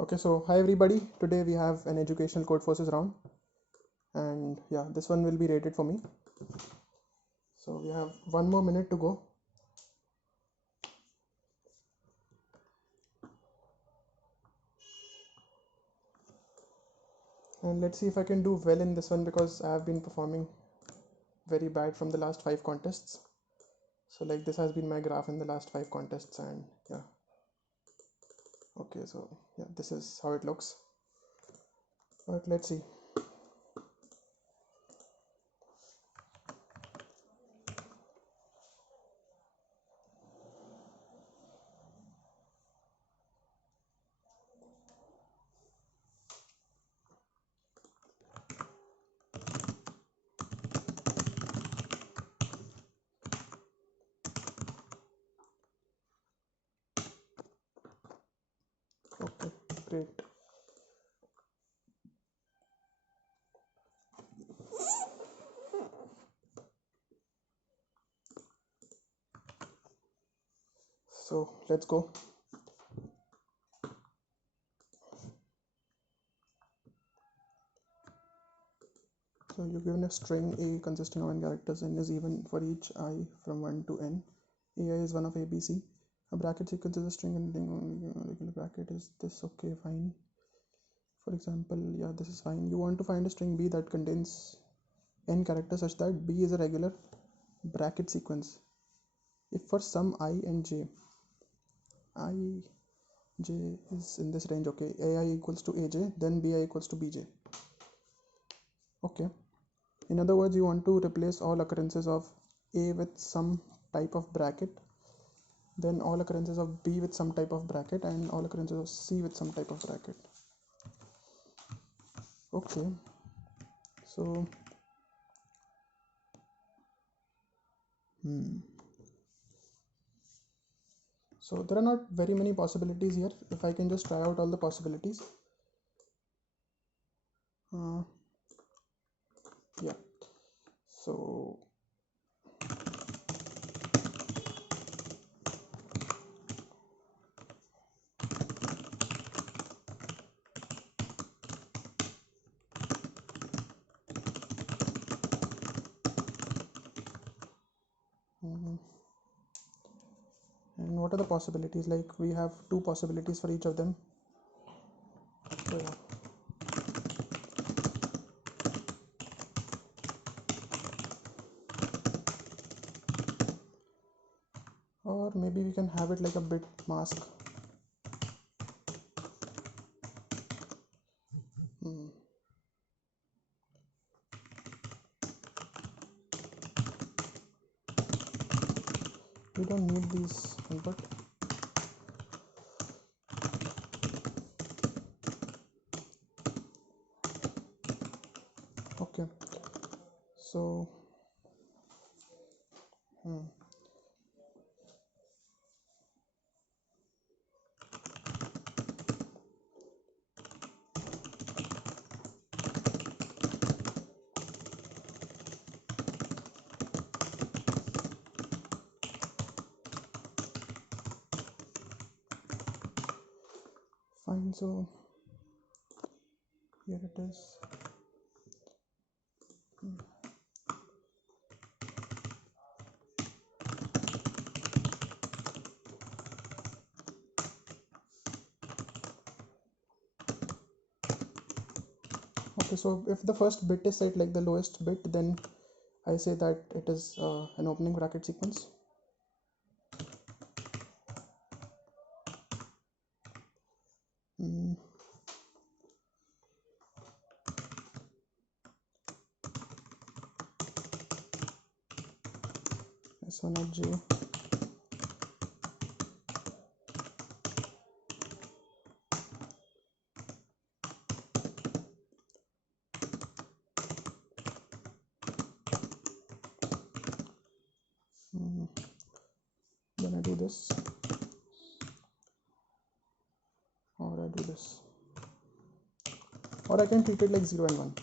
Okay, so hi everybody. Today we have an educational Codeforces round, and yeah, this one will be rated for me. So we have 1 more minute to go. And let's see if I can do well in this one because I have been performing very bad from the last 5 contests. So like this has been my graph in the last 5 contests, and yeah. Okay, so yeah, this is how it looks. But let's see. Okay, great. So let's go. So you're given a string A consisting of n characters. N is even for each I from 1 to n. AI is one of ABC. A bracket sequence is a string and regular bracket is this. Okay, fine. For example, yeah, this is fine. You want to find a string B that contains n characters such that B is a regular bracket sequence. If for some I and j, j is in this range, okay, AI equals to AJ, then BI equals to BJ. Okay. In other words, you want to replace all occurrences of A with some type of bracket, then all occurrences of B with some type of bracket, and all occurrences of C with some type of bracket. Okay, so so there are not very many possibilities here. If I can just try out all the possibilities. Yeah, so and what are the possibilities? Like we have 2 possibilities for each of them. So yeah. Or maybe we can have it like a bit mask. We don't need these input. Okay, so fine, so here it is. Okay, so if the first bit is set like the lowest bit, then I say that it is an opening bracket sequence. S1 at J. Then I do this, or I do this, or I can treat it like 0 and 1.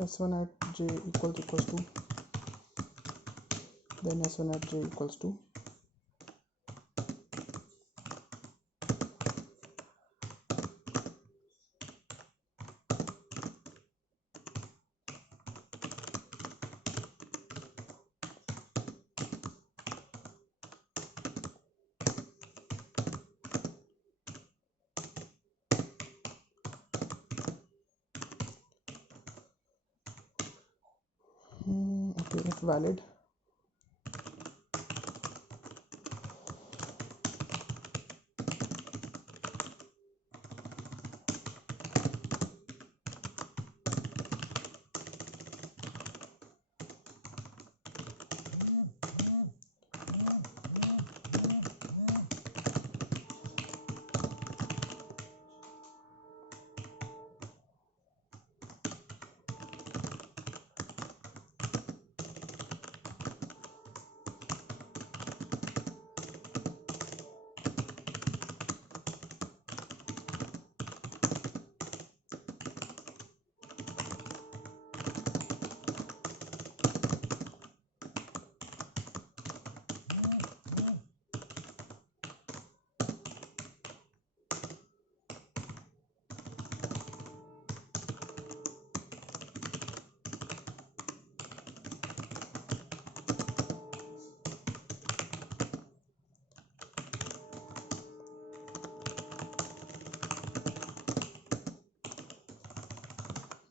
S1 at J equals to then s1 at j equals to okay, if valid,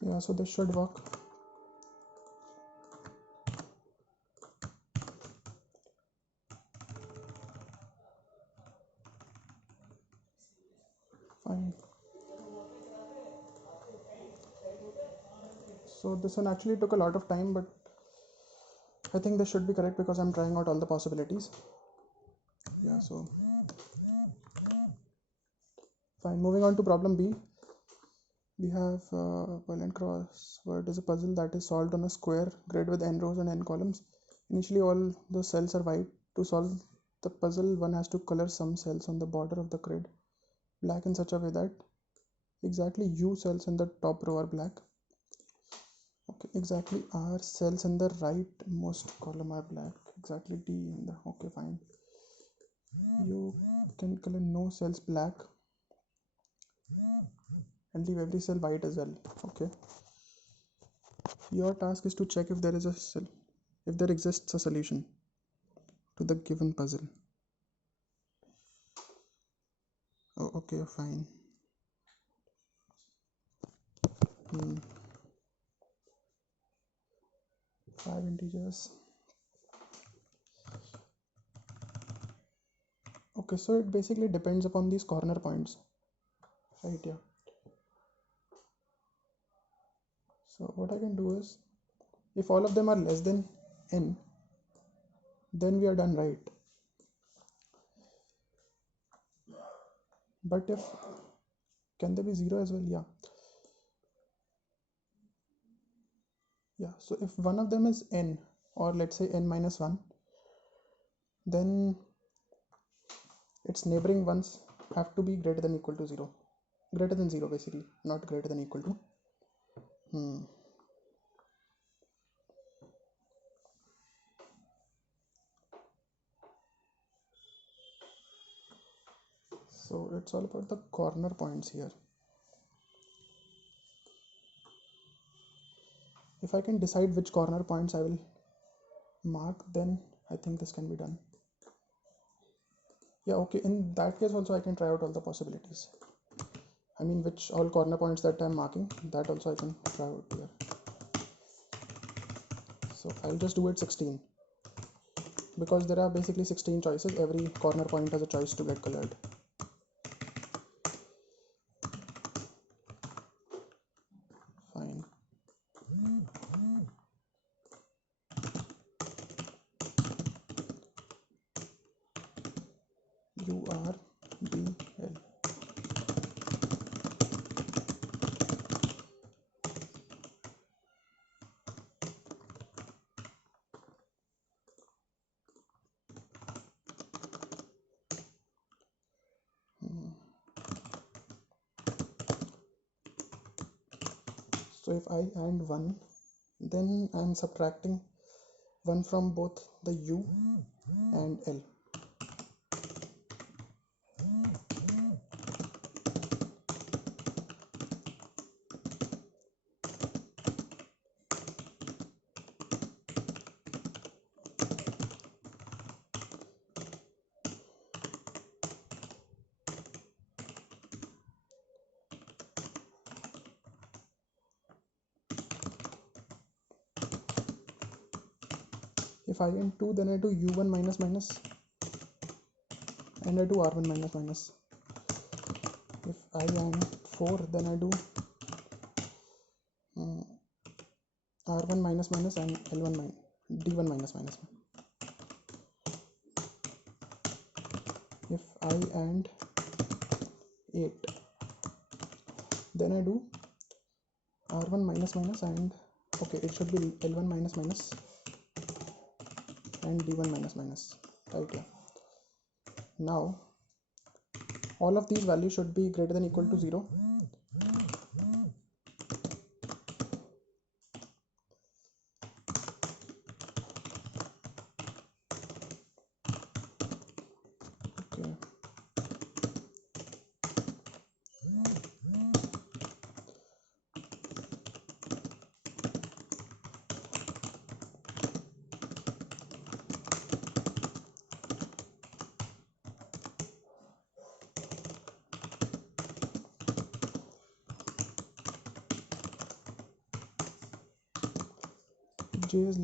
yeah, so this should work. Fine. So this one actually took a lot of time, but I think this should be correct because I'm trying out all the possibilities. Yeah, so fine. Moving on to problem B. We have Boolean crossword is a puzzle that is solved on a square grid with n rows and n columns. Initially, all the cells are white. To solve the puzzle, one has to color some cells on the border of the grid black in such a way that exactly U cells in the top row are black. Okay, exactly R cells in the rightmost column are black. Exactly D in the, okay, fine. You can color no cells black and leave every cell white as well. Okay. Your task is to check if there is a cell, if there exists a solution to the given puzzle. Oh, okay, fine. 5 integers. Okay, so it basically depends upon these corner points, right? Yeah. So what I can do is, if all of them are less than n, then we are done, right? But if, can there be 0 as well? Yeah. Yeah, so if one of them is n, or let's say n minus 1, then its neighboring ones have to be greater than equal to 0. Greater than 0 basically, not greater than equal to. So it's all about the corner points here. If I can decide which corner points I will mark, then I think this can be done. Yeah, okay, in that case also I can try out all the possibilities. I mean, which all corner points that I'm marking, that also I can try out here. So I'll just do it 16, because there are basically 16 choices. Every corner point has a choice to get colored. Fine. U R B L. So if I and 1, then I'm subtracting one from both the U and L. If I end 2, then I do U1 minus minus, and I do R1 minus minus. If I end 4, then I do R1 minus minus and L1 minus D1 minus minus. If I end 8, then I do R1 minus minus and it should be L1 minus minus and D1 minus minus, right? Yeah. Now all of these values should be greater than or equal to 0. Okay. J is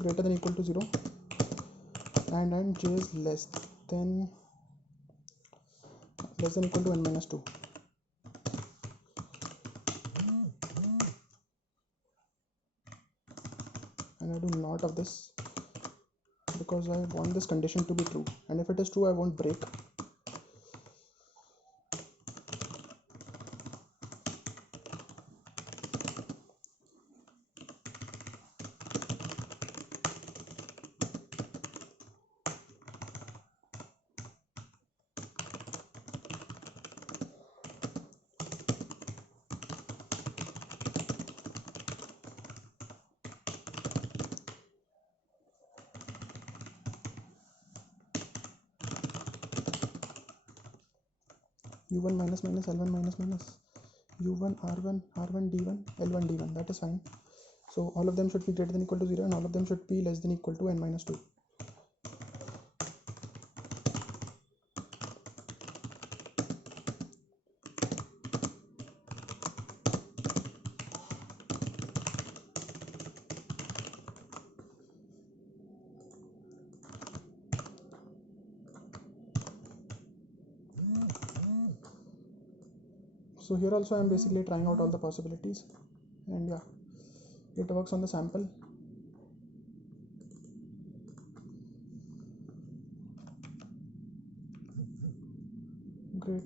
greater than or equal to 0, and J is less than or equal to n minus 2. And I do not of this because I want this condition to be true, and if it is true I won't break. U1 minus minus L1 minus minus U1 R1 R1 D1 L1 D1, that is fine. So all of them should be greater than or equal to 0, and all of them should be less than or equal to n minus 2. So here also I am basically trying out all the possibilities, and yeah, it works on the sample. Great.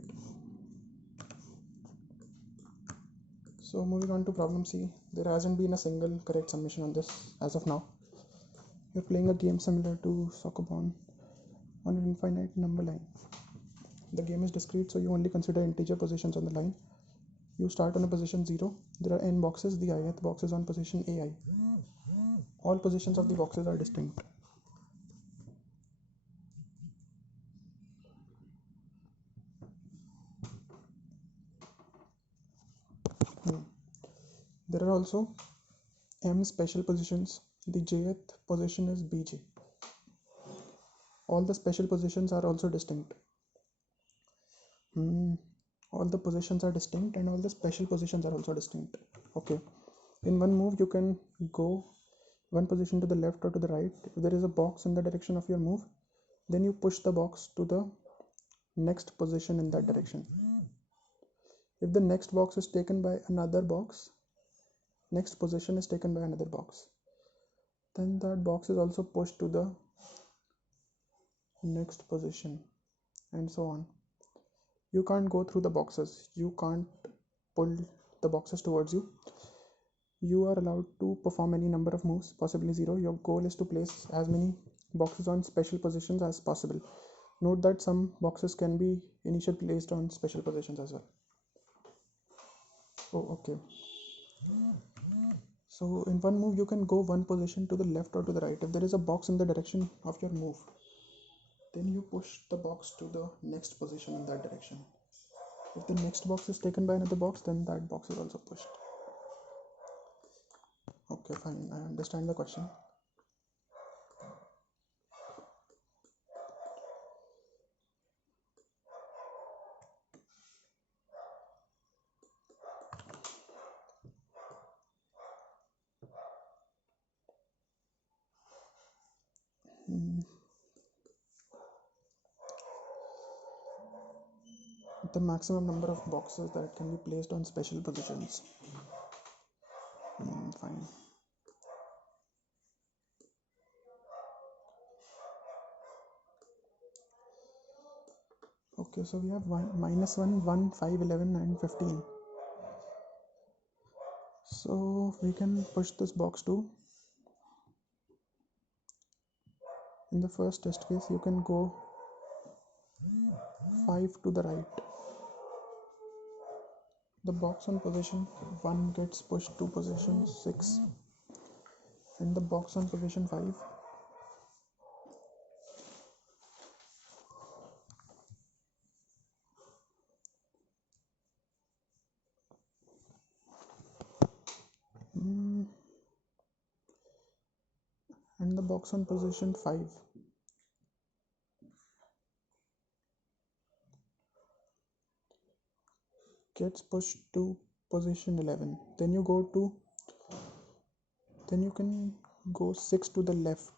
So moving on to problem C, there hasn't been a single correct submission on this as of now. You're playing a game similar to Soccerbon on an infinite number line. The game is discrete, so you only consider integer positions on the line. You start on a position 0. There are n boxes. The ith box is on position AI. All positions of the boxes are distinct. There are also m special positions. The jth position is bj. All the special positions are also distinct. All the positions are distinct, and all the special positions are also distinct. Okay. In one move, you can go one position to the left or to the right. If there is a box in the direction of your move, then you push the box to the next position in that direction. If the next box is taken by another box, next position is taken by another box, then that box is also pushed to the next position, and so on. You can't go through the boxes. You can't pull the boxes towards you. You are allowed to perform any number of moves, possibly 0. Your goal is to place as many boxes on special positions as possible. Note that some boxes can be initially placed on special positions as well. Oh, okay. So in one move, you can go one position to the left or to the right. If there is a box in the direction of your move, then you push the box to the next position in that direction. If the next box is taken by another box, then that box is also pushed. Okay, fine, I understand the question. The maximum number of boxes that can be placed on special positions. Fine. Okay, so we have 1, 1, 5, 11 and 15. So we can push this box to, in the first test case, you can go 5 to the right. The box on position 1 gets pushed to position 6, and the box on position 5 and the box on position 5 gets pushed to position 11. Then you can go 6 to the left.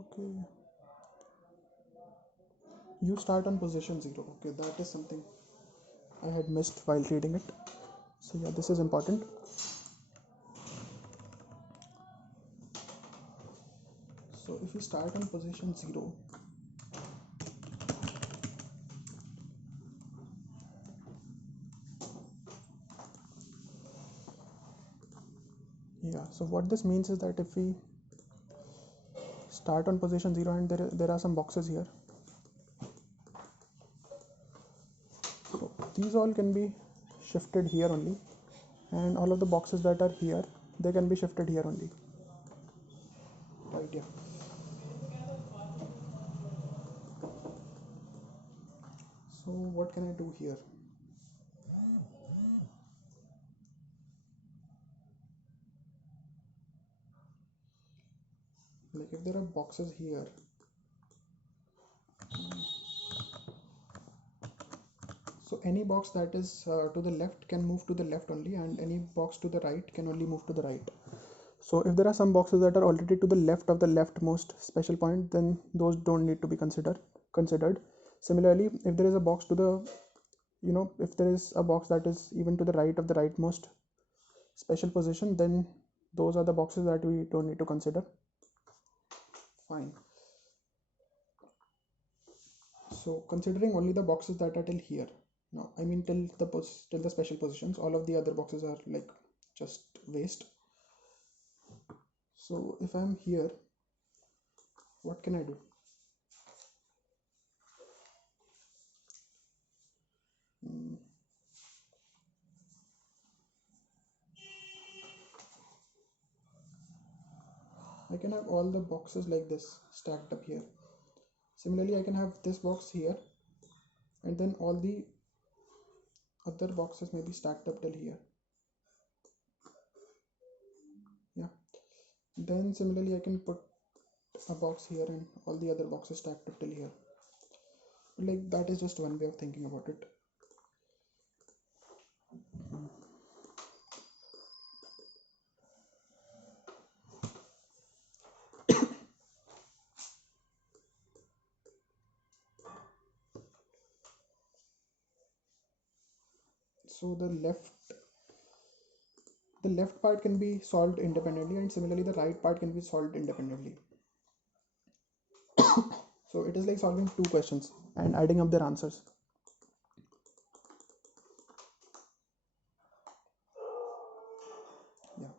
Okay, you start on position 0. Okay, that is something I had missed while reading it. So yeah, this is important. So if you start on position 0, yeah, so what this means is that if we start on position 0 and there are some boxes here, so these all can be shifted here only, and all of the boxes that are here, they can be shifted here only, right? Yeah. So what can I do here? Like if there are boxes here, so any box that is to the left can move to the left only, and any box to the right can only move to the right. So if there are some boxes that are already to the left of the leftmost special point, then those don't need to be considered. Similarly, if there is a box to the, if there is a box that is even to the right of the rightmost special position, then those are the boxes that we don't need to consider. Fine. So considering only the boxes that are till here, now I mean till the special positions, all of the other boxes are like just waste. So if I'm here, what can I do? I can have all the boxes like this stacked up here. Similarly, I can have this box here, and then all the other boxes may be stacked up till here. Yeah. Then similarly, I can put a box here and all the other boxes stacked up till here. Like that is just one way of thinking about it. So the left part can be solved independently, and similarly the right part can be solved independently. So it is like solving two questions and adding up their answers. Yeah.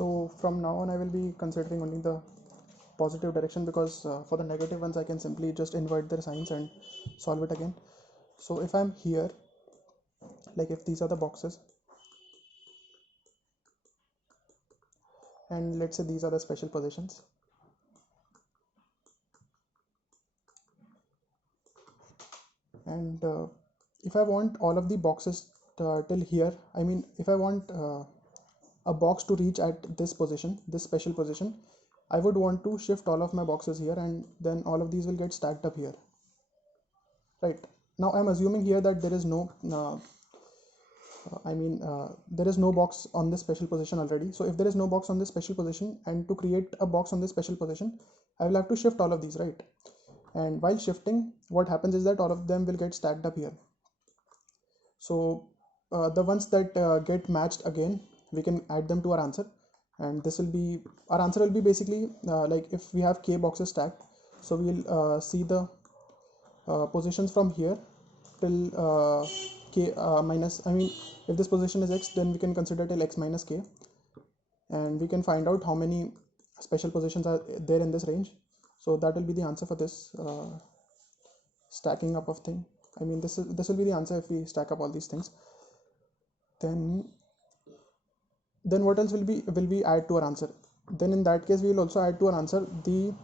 So from now on I will be considering only the positive direction, because for the negative ones I can simply just invert their signs and solve it again. So if I'm here, like if these are the boxes, and let's say these are the special positions, and if I want all of the boxes till here, I mean if I want a box to reach at this position, this special position, I would want to shift all of my boxes here, and then all of these will get stacked up here, right? Now I'm assuming here that there is no there is no box on this special position already. So if there is no box on this special position, and to create a box on this special position, I will have to shift all of these, right? And while shifting, what happens is that all of them will get stacked up here. So the ones that get matched again, we can add them to our answer, and this will be, our answer will be basically like if we have k boxes stacked, so we'll see the positions from here till k minus, I mean if this position is x, then we can consider till x minus k, and we can find out how many special positions are there in this range. So that will be the answer for this stacking up of thing. I mean this will be the answer if we stack up all these things. Then what else will we add to our answer? Then in that case we will also add to our answer the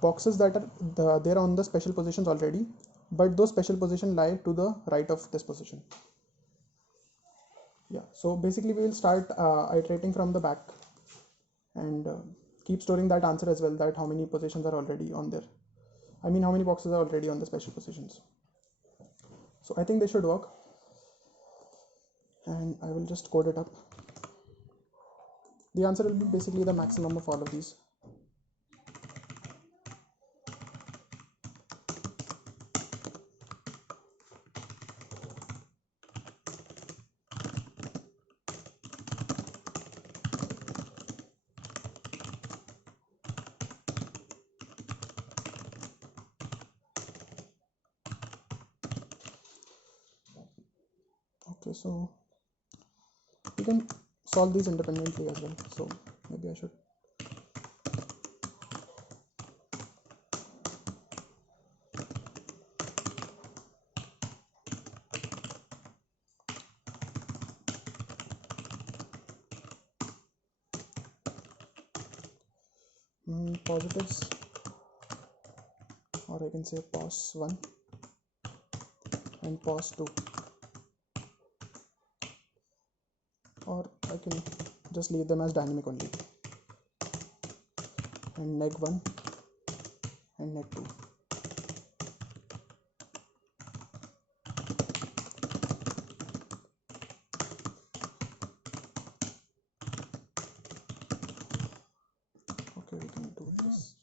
boxes that are there on the special positions already, but those special positions lie to the right of this position. Yeah, so basically we will start iterating from the back, and keep storing that answer as well, that how many positions are already on there, I mean how many boxes are already on the special positions. So I think they should work, and I will just code it up. The answer will be basically the maximum of all of these. Okay, so we can solve these independently as well, so maybe I should positives, or I can say pos 1 and pos 2, or I can just leave them as dynamic only, and neg 1 and neg 2. Okay, we can do this.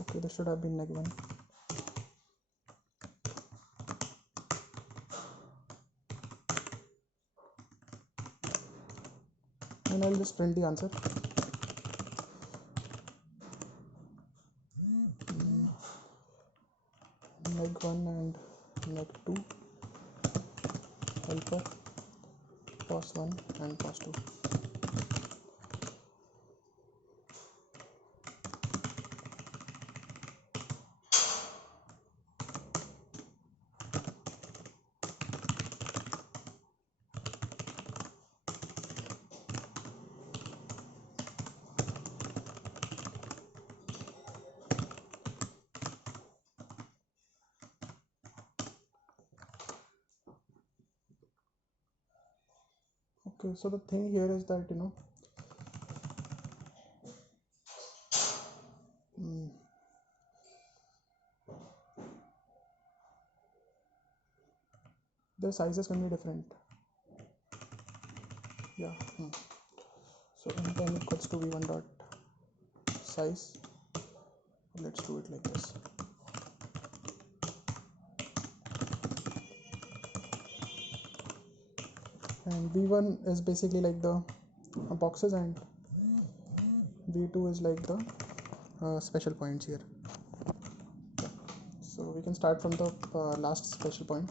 Okay, this should have been neg 1. And I'll just print the answer. Neg 1 and neg 2, helper, pos 1 and pos 2. Okay, so the thing here is that the sizes can be different. Yeah. So int equals to v1 dot size. Let's do it like this. And v1 is basically like the boxes, and v2 is like the special points here. Yeah. So we can start from the last special point.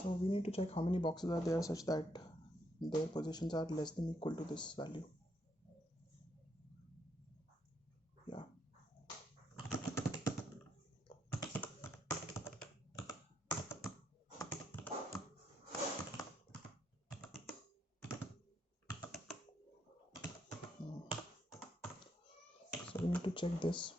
So we need to check how many boxes are there such that their positions are less than equal to this value. Yeah. So we need to check this.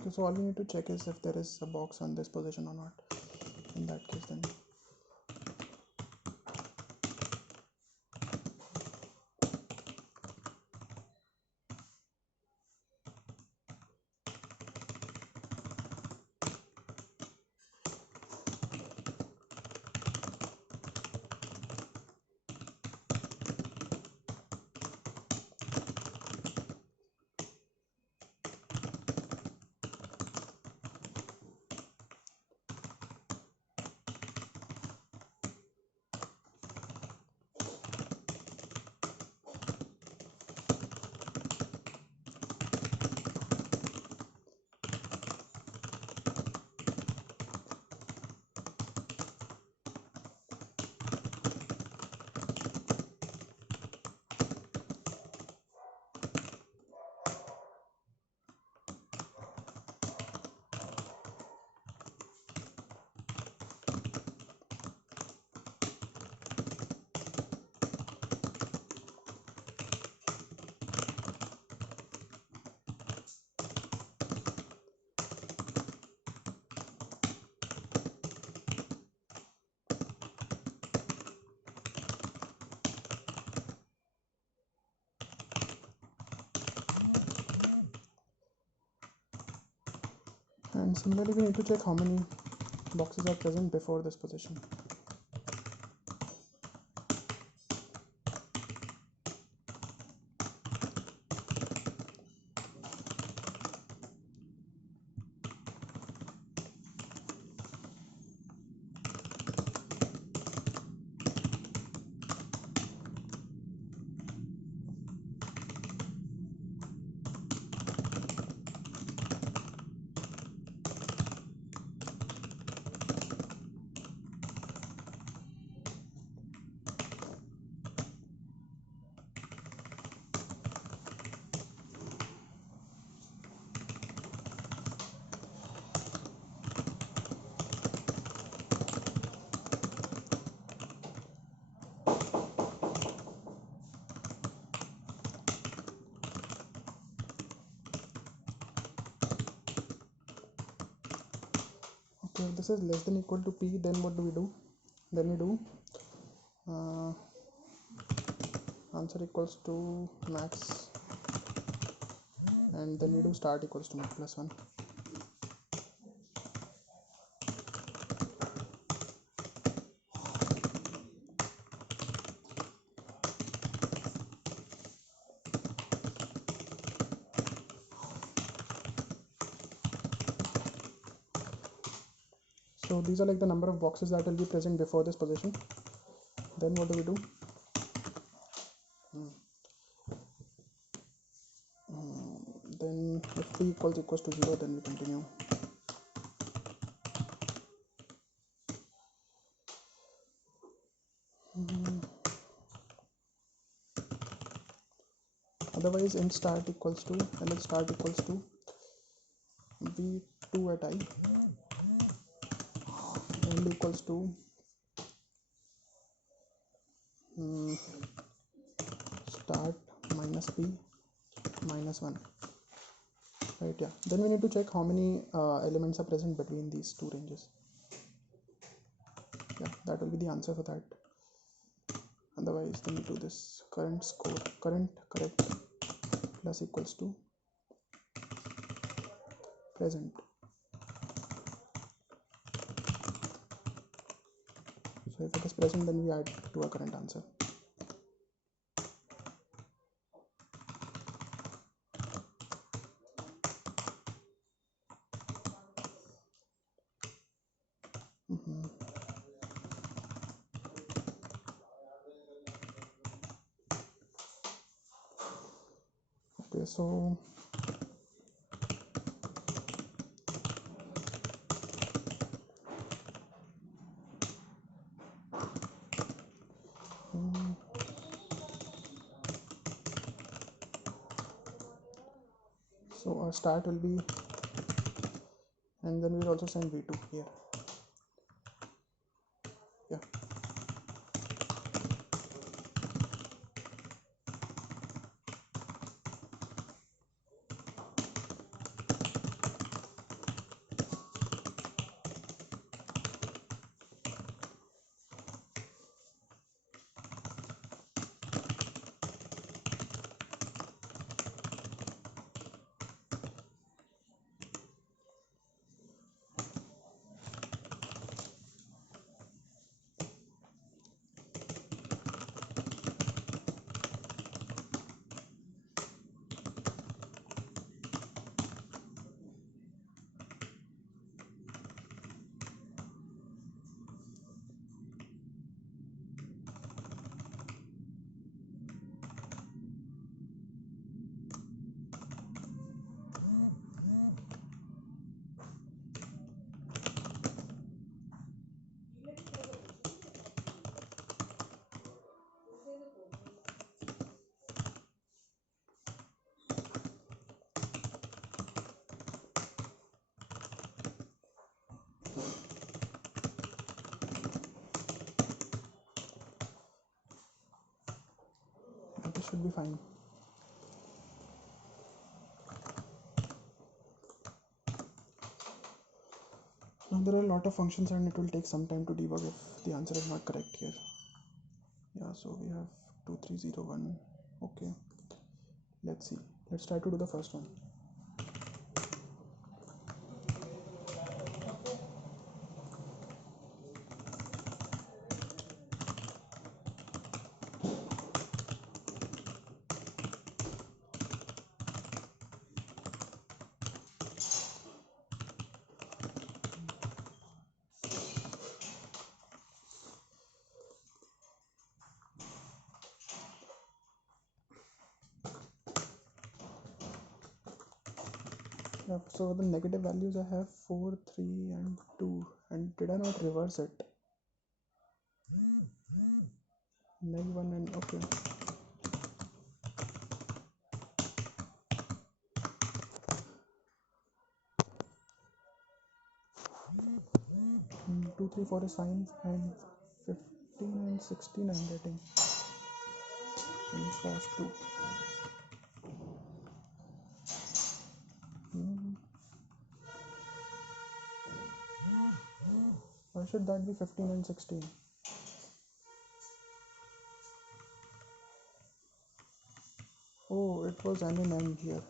Okay, so all we need to check is if there is a box on this position or not. In that case, then and similarly we need to check how many boxes are present before this position. Okay, if this is less than equal to p, then what do we do? Then we do answer equals to max, and then we do start equals to max plus 1. So these are like the number of boxes that will be present before this position. Then what do we do? Then if p equals to 0, then we continue. Otherwise, int start equals to ls start equals to v2 at I, end equals to start minus p minus 1. Right, yeah. Then we need to check how many elements are present between these two ranges. Yeah, that will be the answer for that. Otherwise, then we do this current correct plus equals to present. So if it is present, then we add to our current answer. Okay, so our start will be, and then we'll also send v2 here. Yeah. This should be fine. Now there are a lot of functions and it will take some time to debug if the answer is not correct here. Yeah, so we have 2301. Okay, let's see. Let's try to do the first one. Yeah, so the negative values I have 4, 3 and 2, and did I not reverse it? -1 and okay. Two, 3, 4 is fine, and 15 and 16 I'm getting. And false 2. Why should that be 15 and 16? Oh, it was N and M here.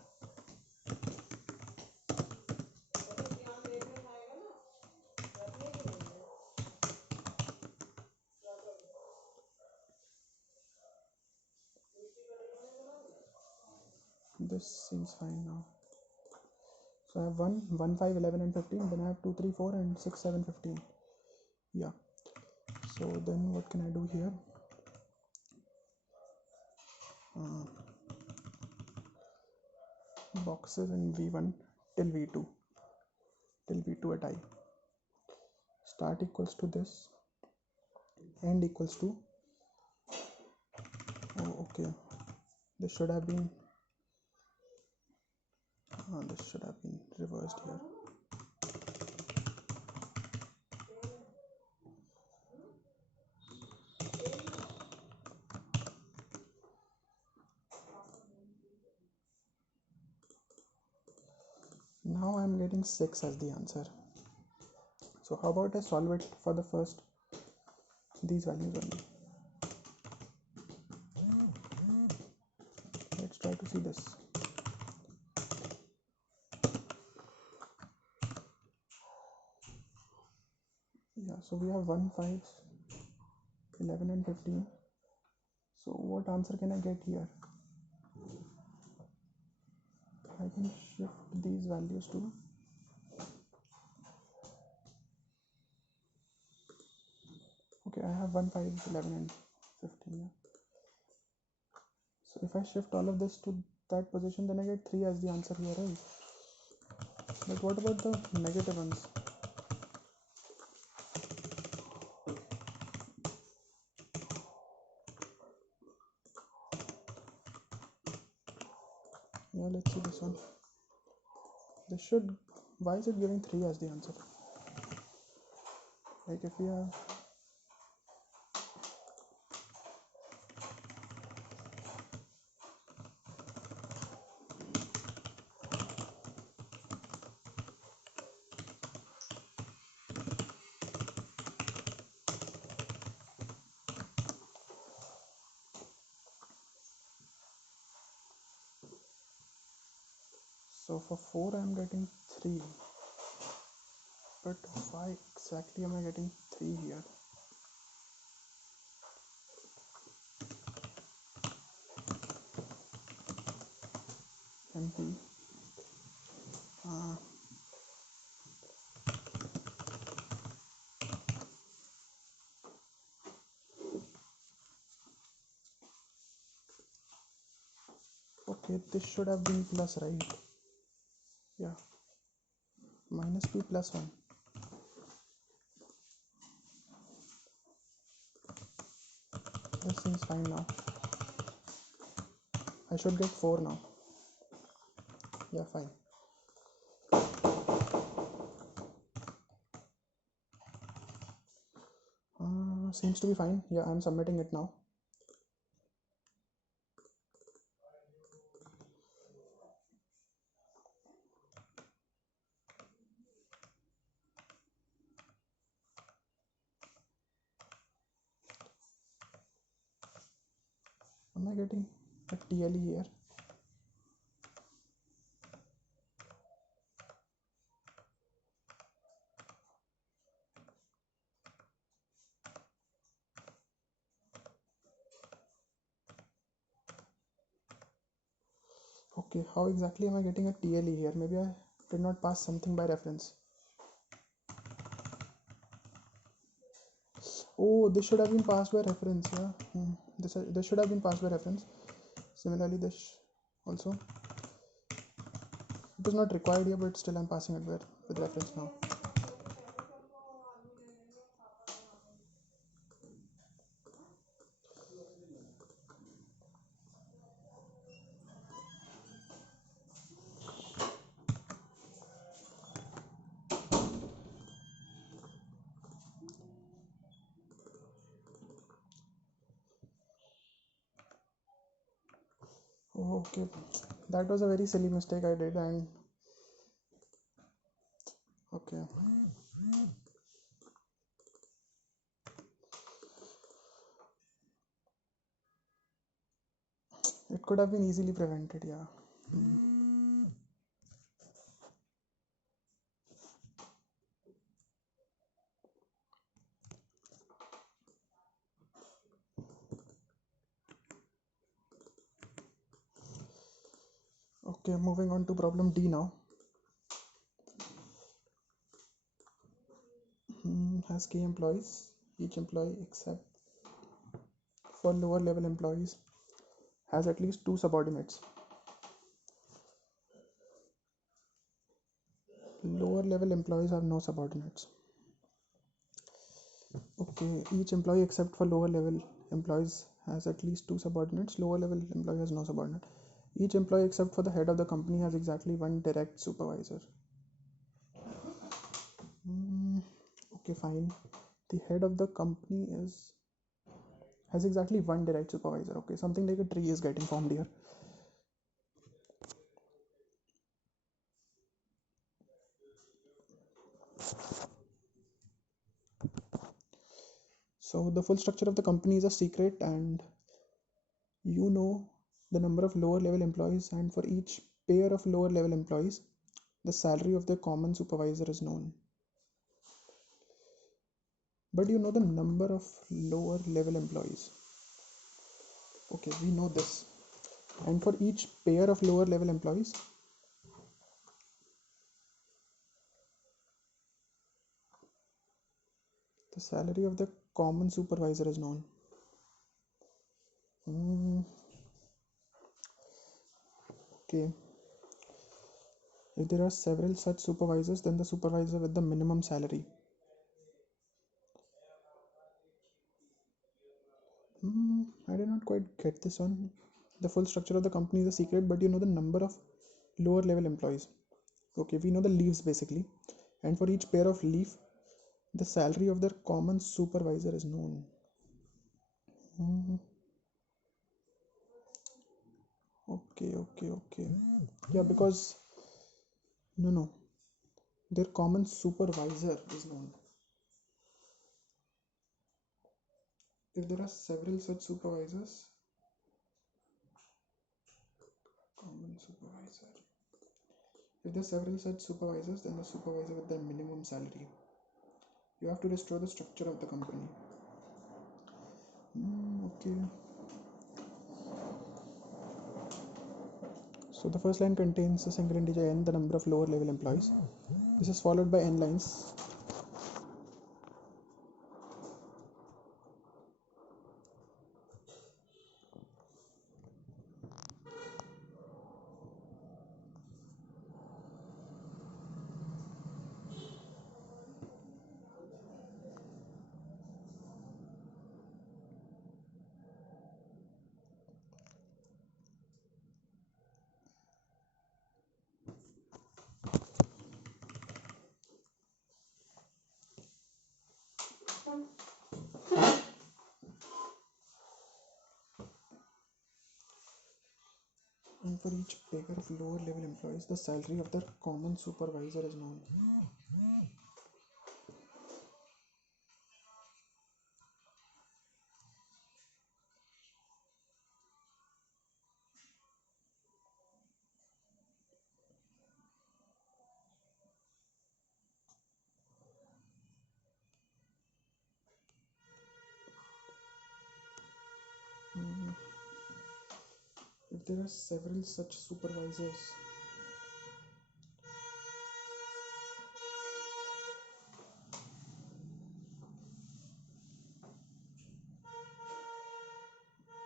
This seems fine now. So I have 1, 1, 5, 11 and 15. Then I have 2, 3, 4 and 6, 7, 15. Yeah. So then what can I do here? Boxes in V1 till V2. Till V2 at I. Start equals to this. End equals to. Oh, okay. This should have been. This should have been reversed here. Now I am getting 6 as the answer. So how about I solve it for the first these values only. Let's try to see this. Yeah, so we have 1, 5, 11 and 15. So what answer can I get here? I can shift these values to. Okay, I have 1, 5, 11 and 15. Yeah. So if I shift all of this to that position, then I get 3 as the answer here, right? But what about the negative ones? Yeah, let's see this one. This should. Why is it giving 3 as the answer? Like if we have. So for 4 I am getting 3. But why exactly am I getting 3 here? MP. Okay, this should have been plus, right? Yeah. Minus P plus 1. This seems fine now. I should get 4 now. Yeah, fine. Seems to be fine. Yeah, I'm submitting it now. Am I getting a TLE here? Okay, how exactly am I getting a TLE here? Maybe I did not pass something by reference. Oh, this should have been passed by reference. Yeah, this should have been passed by reference. Similarly, this also. It is not required here, but still I'm passing it with reference now. Oh, okay, that was a very silly mistake I did, and okay. It could have been easily prevented, yeah. Okay, moving on to problem D now. has k employees. Each employee except for lower level employees has at least 2 subordinates. Lower level employees have no subordinates. Okay, each employee except for lower level employees has at least 2 subordinates. Lower level employee has no subordinate. Each employee except for the head of the company has exactly one direct supervisor. Okay, fine. The head of the company has exactly one direct supervisor. Okay, something like a tree is getting formed here. So the full structure of the company is a secret, and you know the number of lower level employees, and for each pair of lower level employees the salary of the common supervisor is known. But you know the number of lower level employees. Okay, we know this. And for each pair of lower level employees, the salary of the common supervisor is known. Okay. If there are several such supervisors, then the supervisor with the minimum salary. I did not quite get this one. The full structure of the company is a secret, but you know the number of lower level employees. Okay, we know the leaves basically. And for each pair of leaf, the salary of their common supervisor is known. Okay. Yeah, because no, their common supervisor is known. If there are several such supervisors, common supervisor. If there are several such supervisors, then the supervisor with the minimum salary. You have to restore the structure of the company. Okay. So the first line contains a single integer n, the number of lower level employees. This is followed by n lines. And for each pair of lower level employees, the salary of their common supervisor is known. If there are several such supervisors,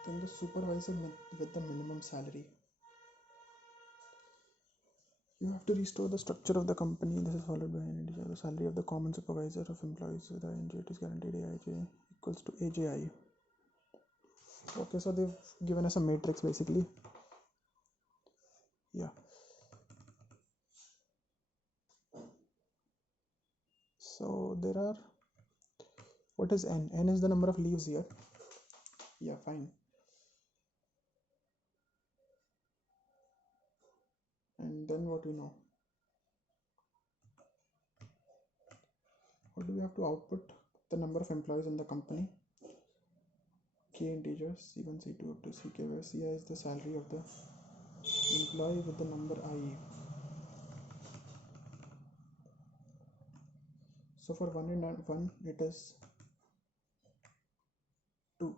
then the supervisor with the minimum salary. You have to restore the structure of the company. This is followed by an integer. The salary of the common supervisor of employees with ing is guaranteed aij equals to AJI. Okay, so they've given us a matrix basically. Yeah. So there are, what is n? N is the number of leaves here. Yeah, fine. And then what we know? What do we have to output? The number of employees in the company. K integers, C1, C2 up to Ck, where Ci is the salary of the employee with the number I. So for 1 and 1, it is 2.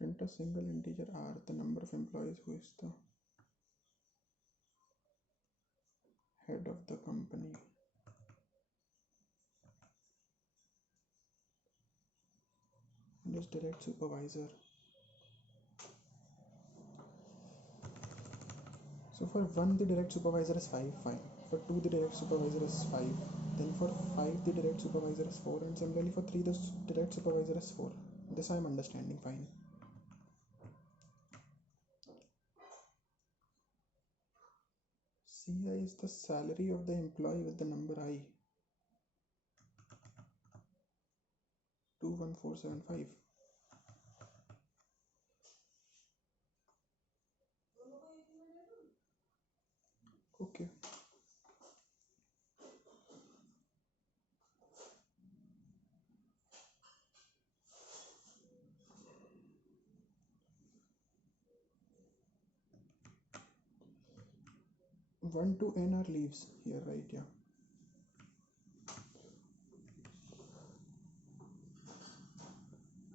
Print a single integer r, the number of employees who is the head of the company. And his direct supervisor. So for 1 the direct supervisor is 5, fine. For 2 the direct supervisor is 5. Then for 5 the direct supervisor is 4, and similarly for 3 the direct supervisor is 4. This I am understanding fine. CI is the salary of the employee with the number I. 21475. Okay. One to n are leaves here, right? Yeah.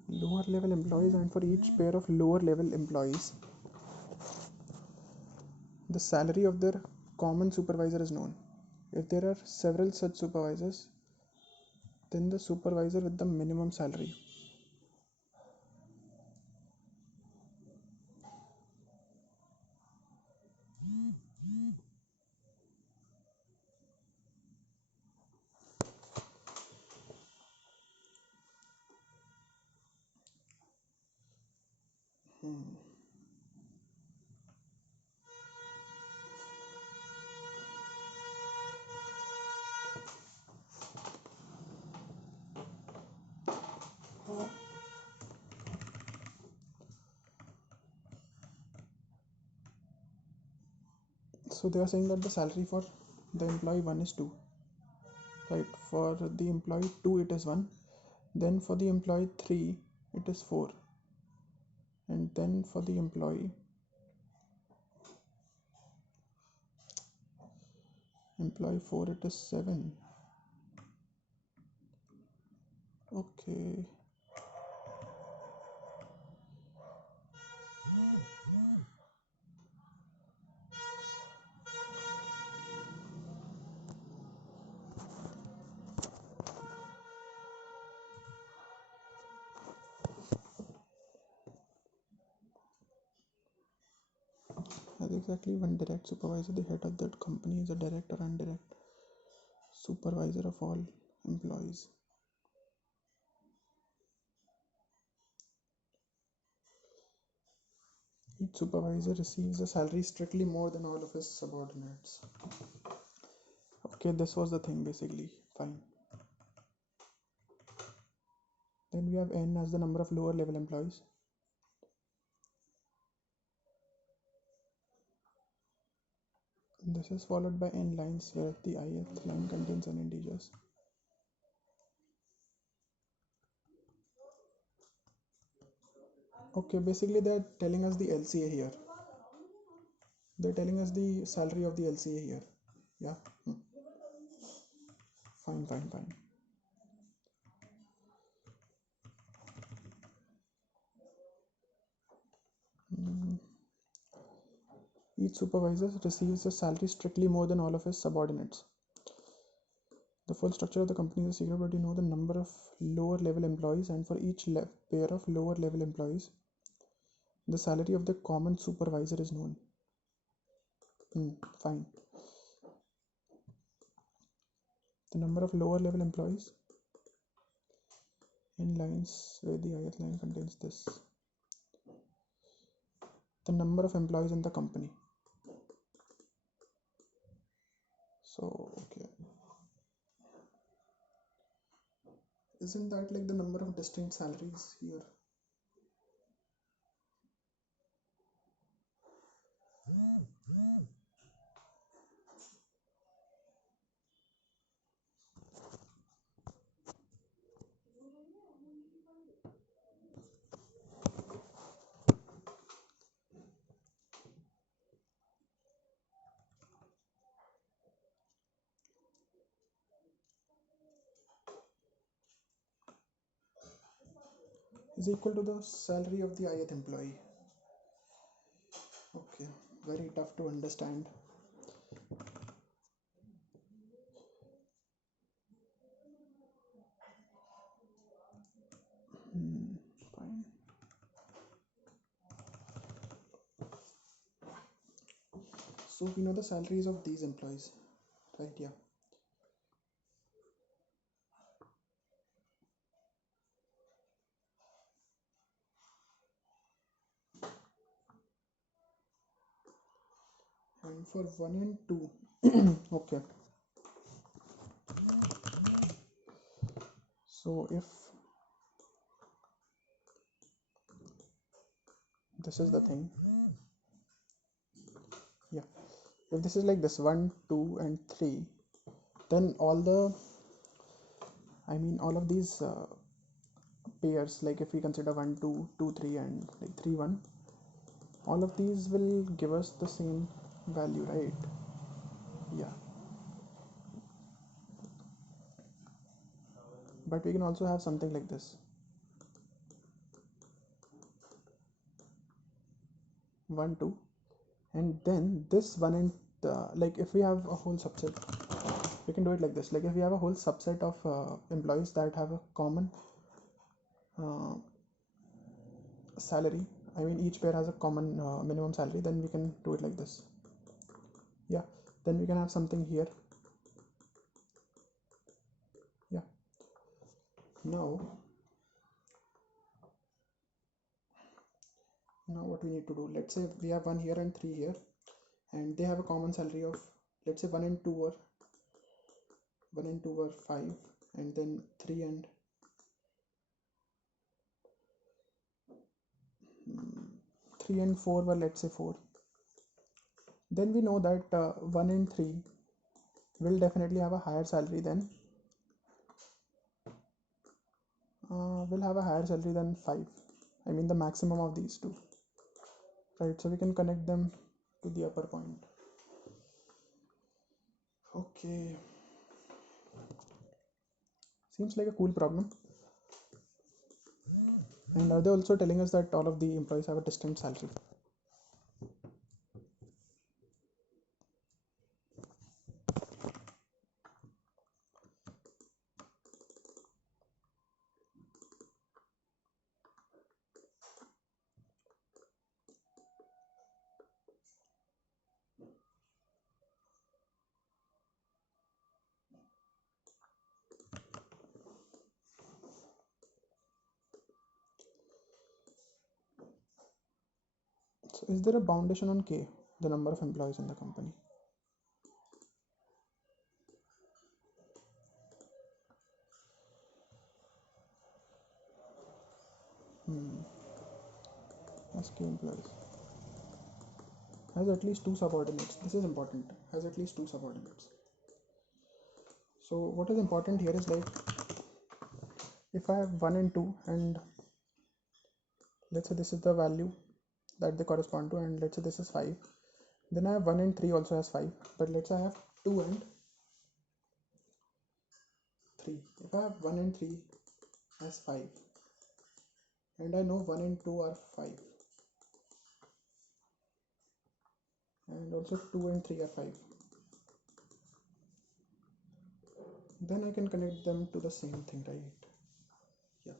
Lower level employees, and for each pair of lower level employees, the salary of their common supervisor is known. If there are several such supervisors, then the supervisor with the minimum salary. So they are saying that the salary for the employee 1 is 2, right? For the employee 2 it is 1, then for the employee 3 it is 4, and then for the employee 4 it is 7. Okay. As exactly one direct supervisor, the head of that company is a direct or indirect supervisor of all employees. Each supervisor receives a salary strictly more than all of his subordinates. Okay, this was the thing basically. Fine. Then we have n as the number of lower level employees. This is followed by n lines where the ith line contains n integers. Okay, basically they're telling us the LCA here. They're telling us the salary of the LCA here. Yeah. Fine. Each supervisor receives a salary strictly more than all of his subordinates. The full structure of the company is a secret, but you know the number of lower level employees, and for each pair of lower level employees, the salary of the common supervisor is known. Fine. The number of lower level employees in lines where the ith line contains this. The number of employees in the company. So, okay. Isn't that like the number of distinct salaries here? is equal to the salary of the ith employee. Okay, very tough to understand. Fine. So we know the salaries of these employees, right? Yeah. And for 1 and 2, okay. So if this is the thing, yeah, if this is like this 1, 2 and 3, then all of these pairs, like if we consider 1, 2, 2, 3 and like 3, 1, all of these will give us the same value, right? Yeah. But we can also have something like this 1, 2, and then this 1 and like if we have a whole subset, we can do it like this. Like if we have a whole subset of employees that have a common salary, I mean each pair has a common minimum salary, then we can do it like this. Yeah, then we can have something here. Yeah. Now what we need to do, let's say we have 1 here and 3 here, and they have a common salary of, let's say 1 and 2 or 5, and then 3 and 4 were, let's say 4. Then we know that 1 and 3 will definitely have a higher salary than 5. I mean the maximum of these two, right? So we can connect them to the upper point. Okay, seems like a cool problem. And are they also telling us that all of the employees have a distinct salary? So is there a boundation on K, the number of employees in the company? As K employees. Has at least 2 subordinates. This is important. Has at least 2 subordinates. So what is important here is, like, if I have 1 and 2, and let's say this is the value that they correspond to, and let's say this is 5, then I have 1 and 3 also has 5, but let's say I have 2 and 3. If I have 1 and 3 as 5, and I know 1 and 2 are 5, and also 2 and 3 are 5, then I can connect them to the same thing, right? Yeah.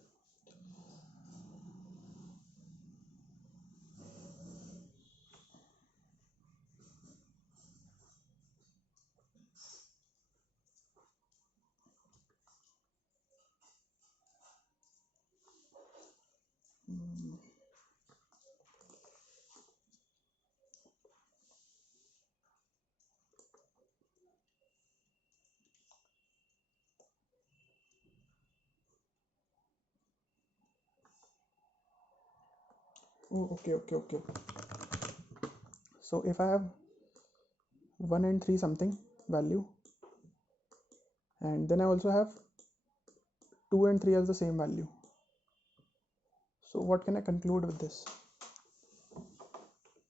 Oh, okay. So if I have 1 and 3 something value, and then I also have 2 and 3 as the same value, so what can I conclude with this?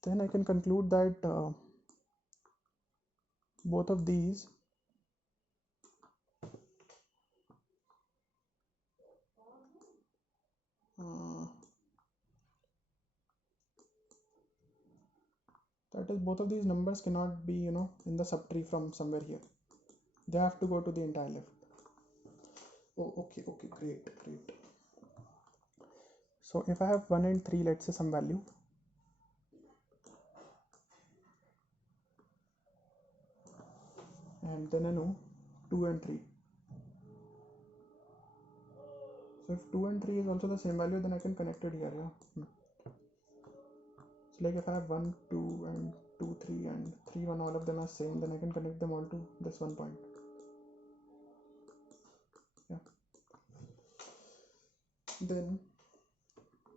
Then I can conclude that both of these That is, both of these numbers cannot be, in the subtree from somewhere here. They have to go to the entire left. Oh, okay, great. So if I have 1 and 3, let's say some value, and then I know 2 and 3. So if 2 and 3 is also the same value, then I can connect it here, yeah. So like if I have 1, 2 and 2, 3 and 3, 1, all of them are same, then I can connect them all to this one point. Yeah.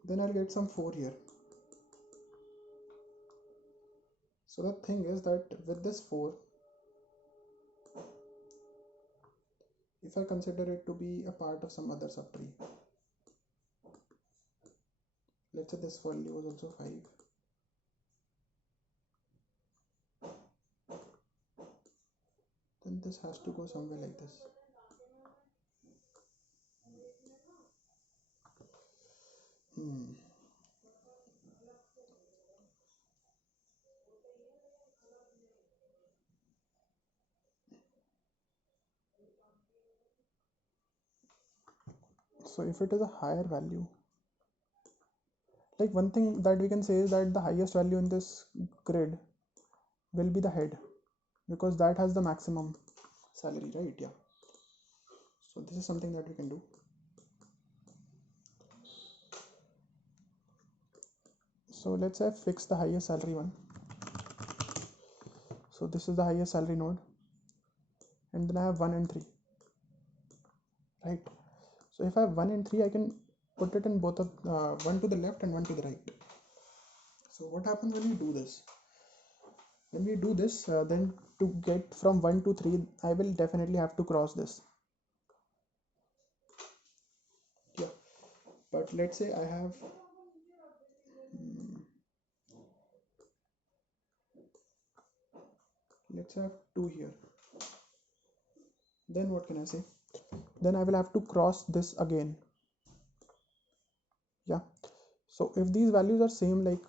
Then I'll get some 4 here. So the thing is that with this 4, if I consider it to be a part of some other subtree, let's say this value was also 5, then this has to go somewhere like this. So if it is a higher value, like one thing that we can say is that the highest value in this grid will be the head, because that has the maximum salary, right? Yeah. So this is something that we can do. So let's say I fix the highest salary one. So this is the highest salary node, and then I have 1 and 3, right? So if I have 1 and 3, I can put it in both of one to the left and one to the right. So what happens when we do this? When we do this, then to get from 1 to 3, I will definitely have to cross this. Yeah, but let's say I have let's have 2 here. Then what can I say? Then I will have to cross this again. Yeah. So if these values are same, like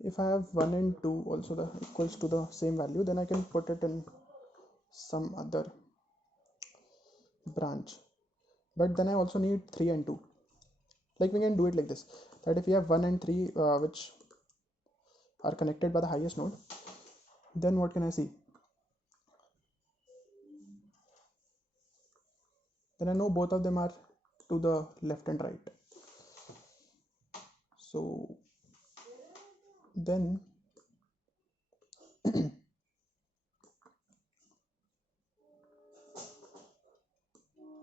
if I have 1 and 2 also the equals to the same value, then I can put it in some other branch. But then I also need 3 and 2. Like we can do it like this, that if we have 1 and 3 which are connected by the highest node, then what can I see? Then I know both of them are to the left and right. So then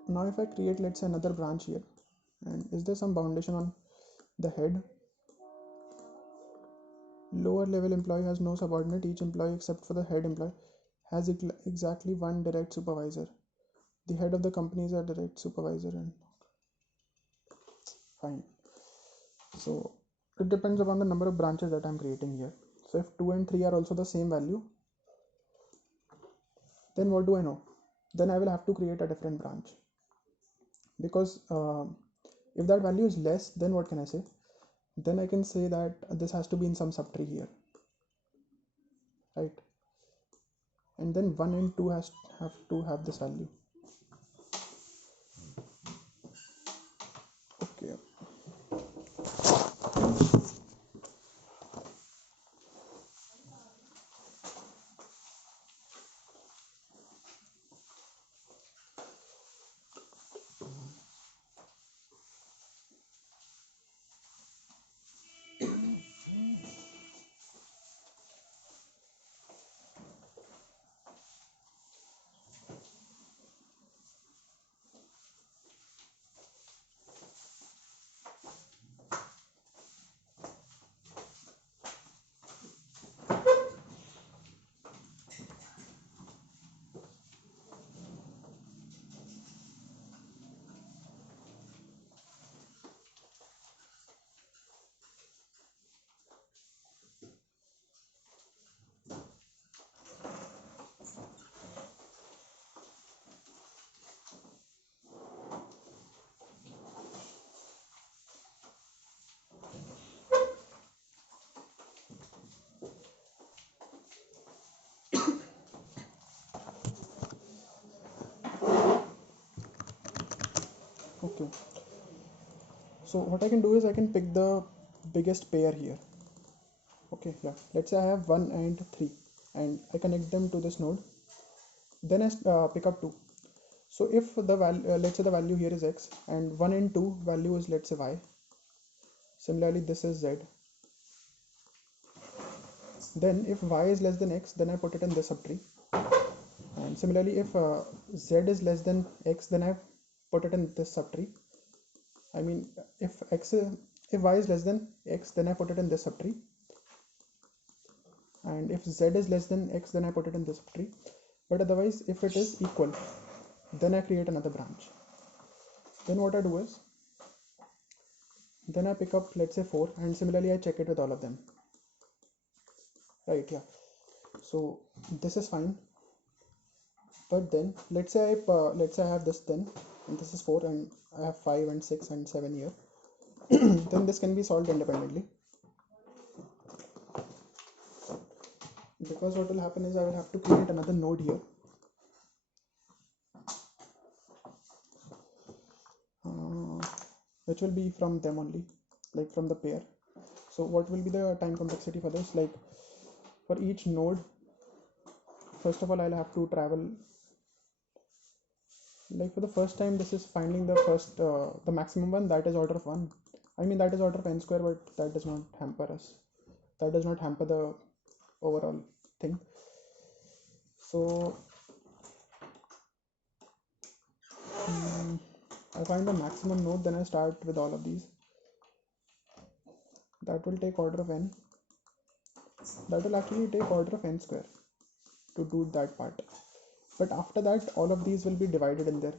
now if I create, let's say, another branch here, and is there some foundation on the head? Lower level employee has no subordinate. Each employee except for the head employee has exactly one direct supervisor. The head of the company is a direct supervisor, and fine. So it depends upon the number of branches that I'm creating here. So if 2 and 3 are also the same value, then what do I know? Then I will have to create a different branch, because if that value is less, then what can I say? Then I can say that this has to be in some subtree here, right? And then 1 and 2 have to have this value. Okay. Okay, so what I can do is I can pick the biggest pair here. Okay, yeah, let's say I have 1 and 3 and I connect them to this node. Then I pick up 2. So if the value, let's say the value here is x and 1 and 2 value is, let's say, y. Similarly, this is z. Then if y is less than x, then I put it in this subtree. And similarly, if z is less than x, then I put it in this subtree. I mean, if y is less than x, then I put it in this subtree. And if z is less than x, then I put it in this subtree. But otherwise, if it is equal, then I create another branch. Then what I do is, then I pick up, let's say, 4, and similarly I check it with all of them. Right, yeah. So this is fine. But then let's say I have this then, and this is 4, and I have 5 and 6 and 7 here. Then this can be solved independently. Because what will happen is I will have to create another node here. Which will be from them only, like from the pair. So what will be the time complexity for this? Like for each node, first of all, I'll have to travel, like for the first time, this is finding the first, the maximum one, that is order of 1. I mean, that is order of n square, but that does not hamper us. That does not hamper the overall thing. So I find the maximum node, then I start with all of these. That will take order of n. That will actually take order of n square to do that part. But after that, all of these will be divided in their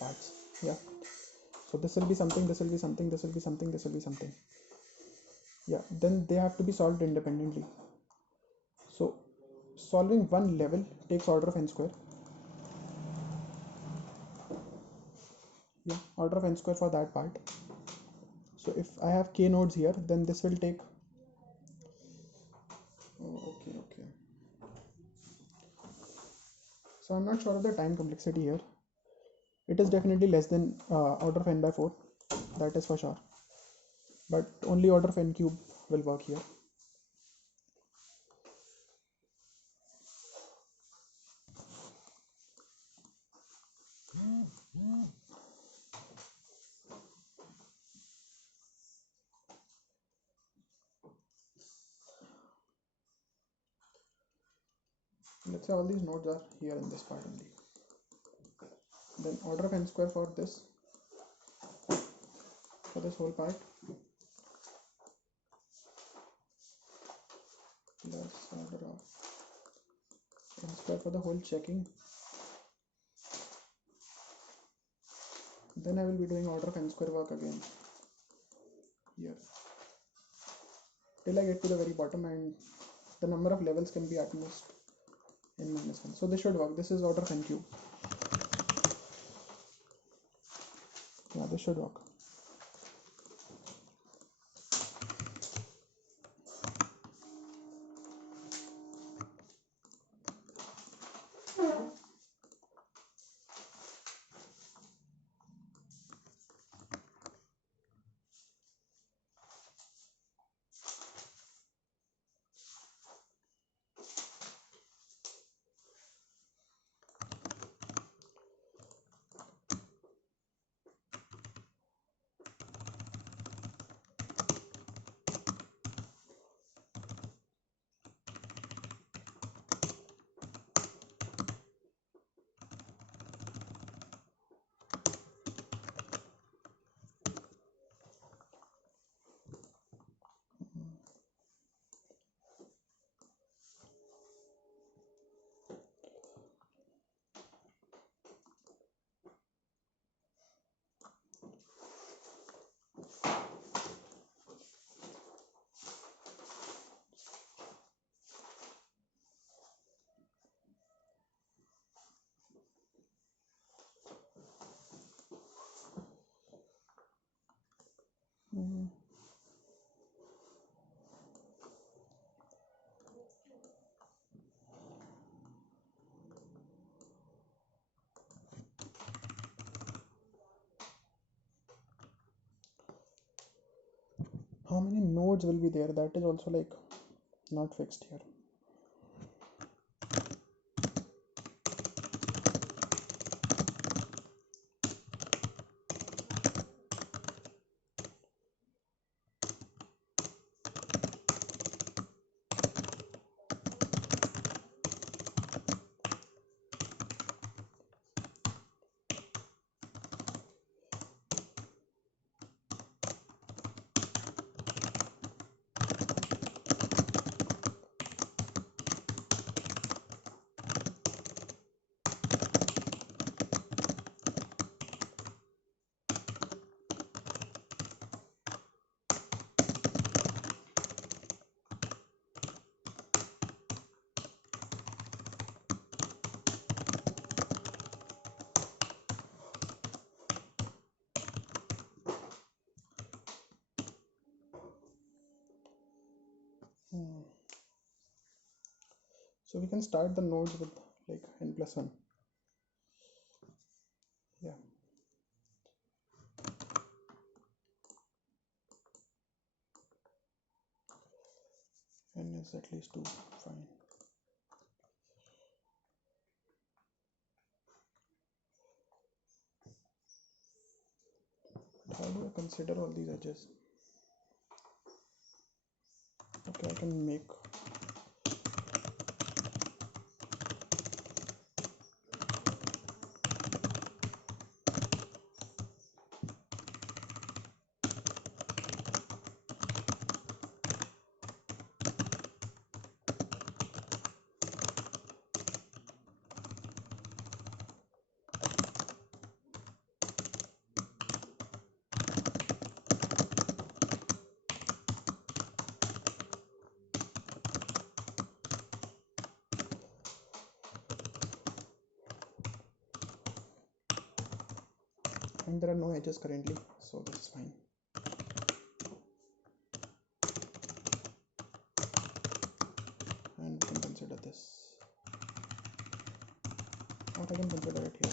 parts. Yeah. So this will be something, this will be something, this will be something, this will be something. Yeah. Then they have to be solved independently. So solving one level takes order of n square. Yeah, order of n square for that part. So if I have k nodes here, then this will take, okay. So I'm not sure of the time complexity here. It is definitely less than order of n by 4, that is for sure. But only order of n cube will work here. Let's say all these nodes are here in this part only. Then order of n square for this whole part, plus order of n square for the whole checking. Then I will be doing order of n square work again here till I get to the very bottom, and the number of levels can be at most n minus 1. So this should work. This is order of n cube. Yeah, this should work. how many nodes will be there, that is also like not fixed here. So we can start the nodes with like n+1. Yeah. N is at least 2. Fine. But how do I consider all these edges? Okay, I can make and there are no edges currently, so that's fine. And we can consider this. What I can consider it here.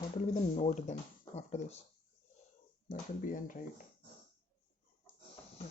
What will be the node then after this? That will be n, right? Yeah.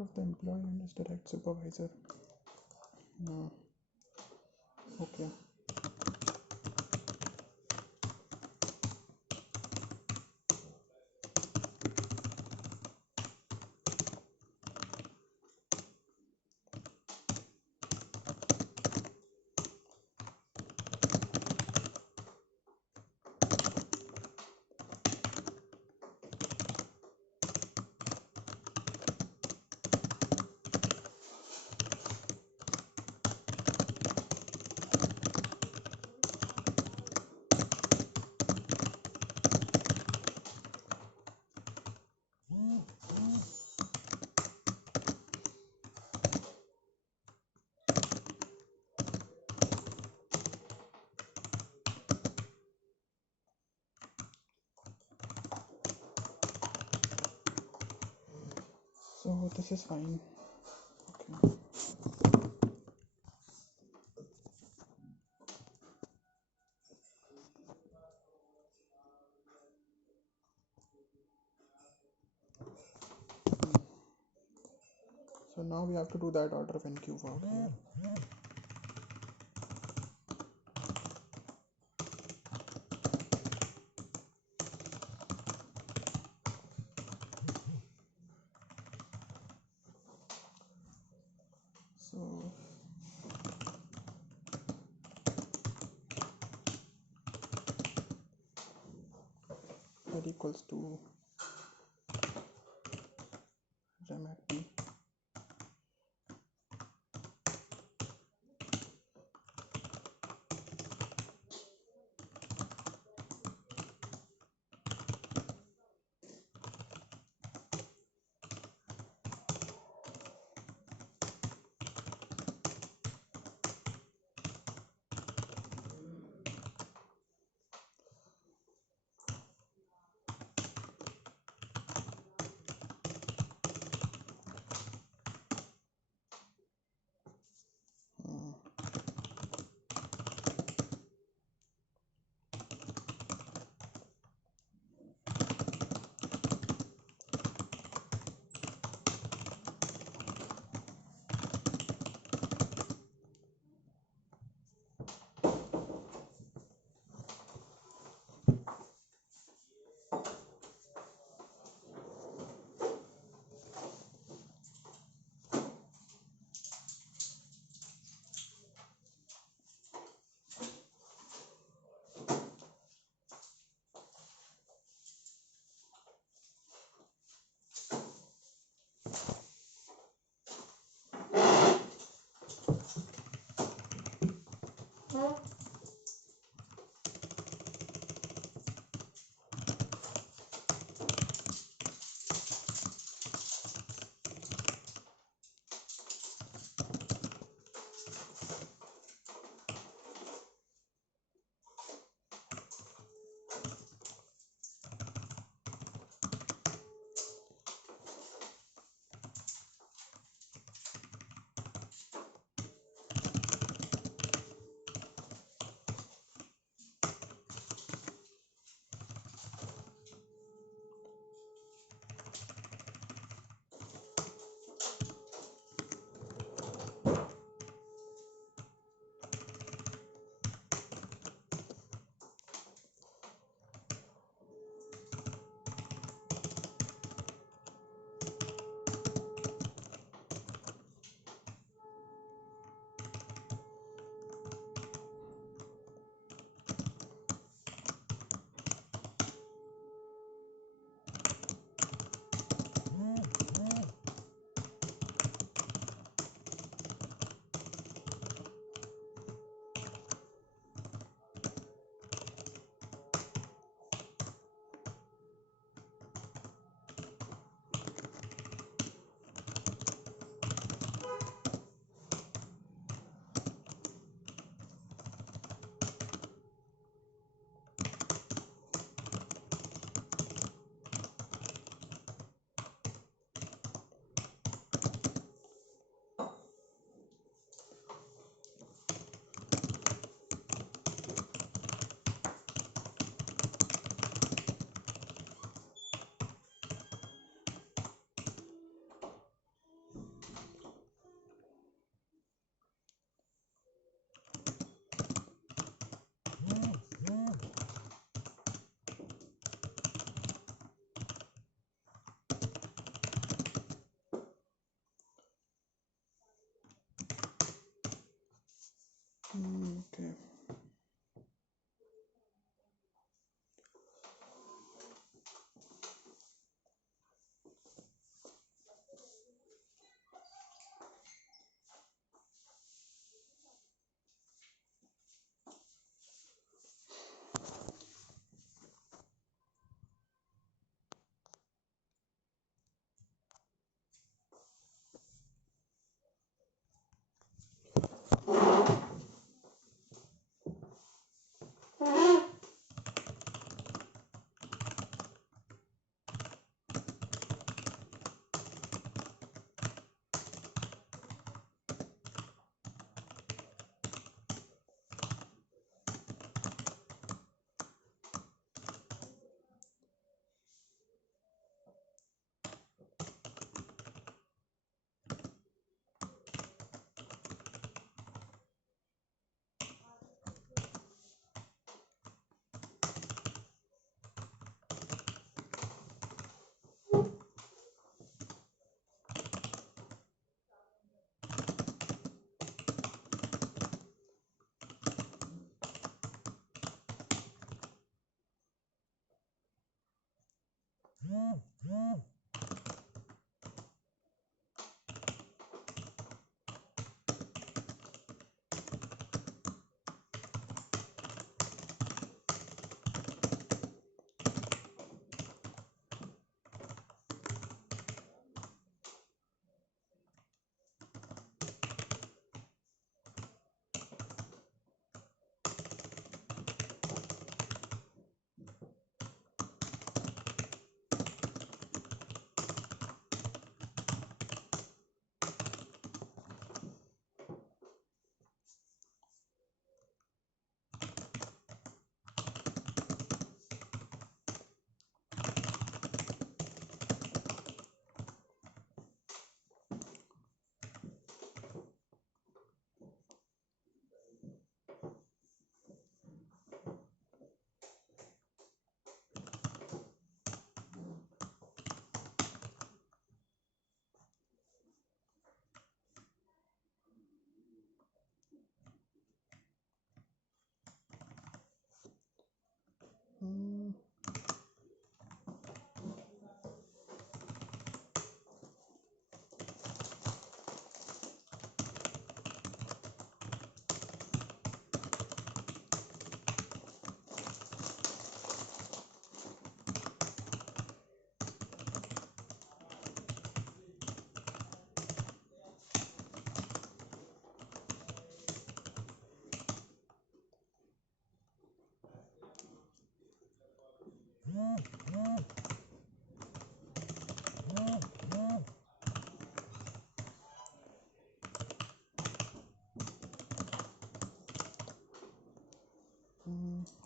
power of the employee and his direct supervisor. Okay. So this is fine. Okay. So now we have to do that order of NQ work here. So that equals to rem at p.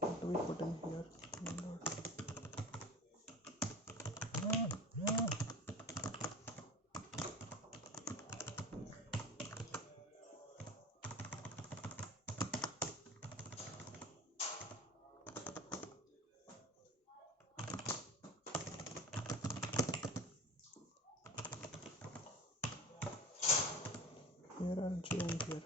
What do we put in here? Here are J and here.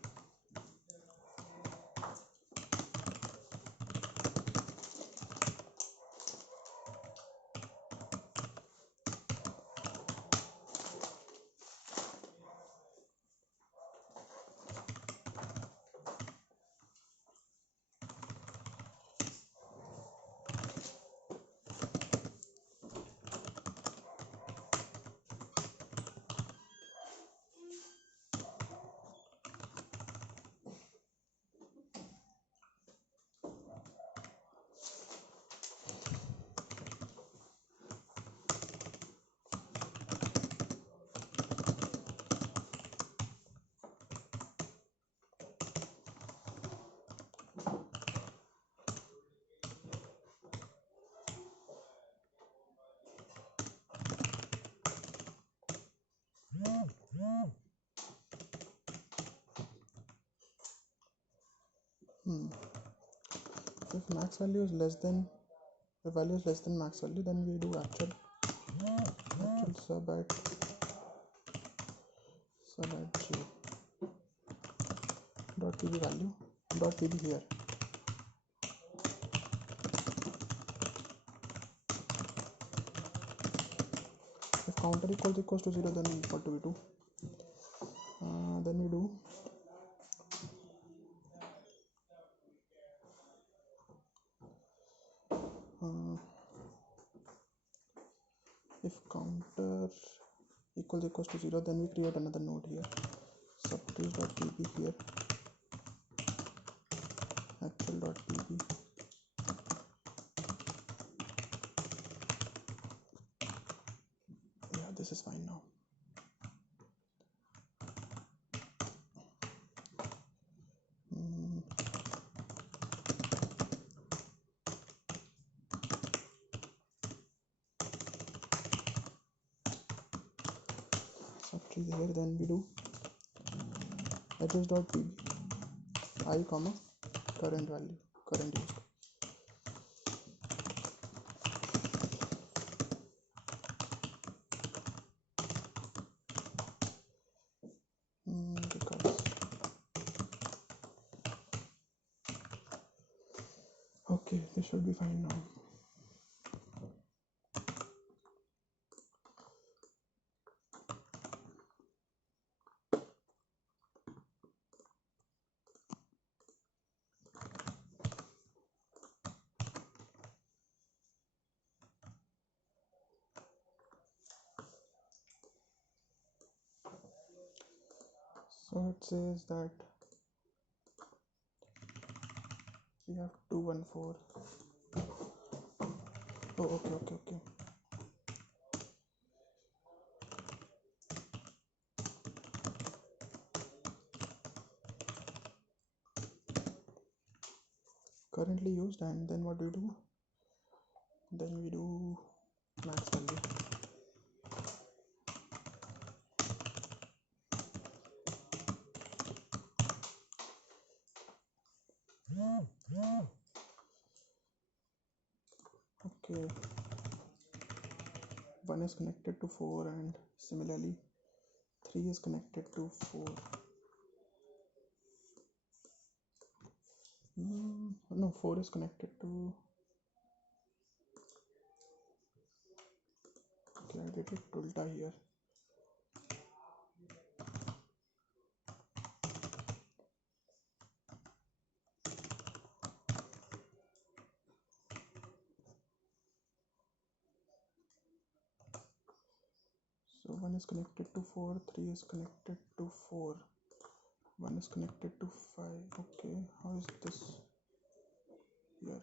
If max value is less than, if value is less than max value, then we do actual sub at j dot pb value dot pb here. If counter equals to 0, then what do we do? Then we do if counter equals to 0, then we create another node here, subtrace.pb here, actual.pb. Yeah, this is fine now. Subtrace here, then we do address.pb I comma current value, current used. Okay, this should be fine now. So it says that we have 214. Oh, okay. Currently used, and then what do we do? Then we do max value. Okay, 1 is connected to 4, and similarly 3 is connected to 4. No, 4 is connected to, okay, I did it ulta here. So 1 is connected to 4, 3 is connected to 4, 1 is connected to 5. Okay, how is this here?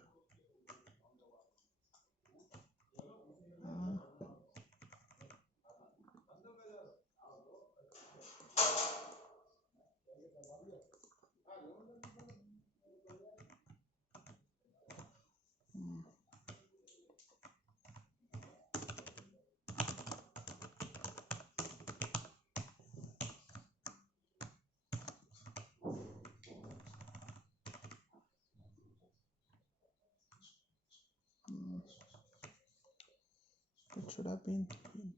It should have been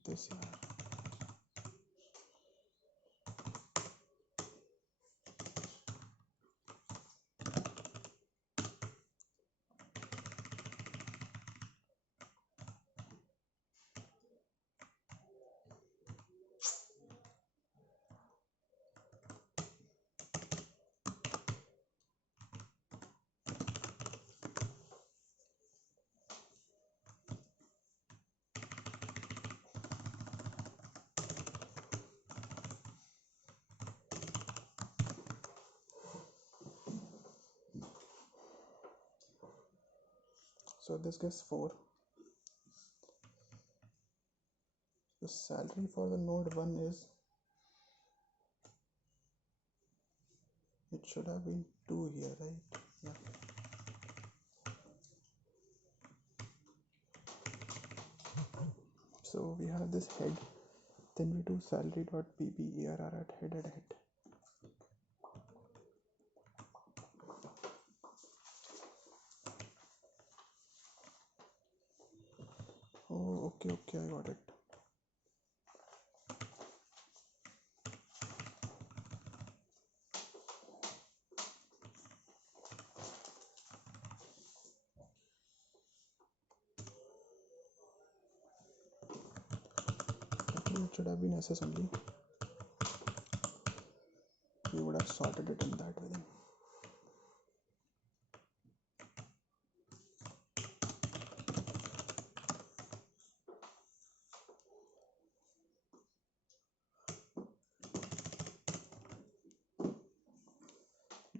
this here. So this gives 4. The salary for the node 1 is, it should have been 2 here, right? Yeah. So we have this head, then we do salary.bb arr at head. Oh, okay, I got it. Okay, it should have been SS only. We would have sorted it in that way then.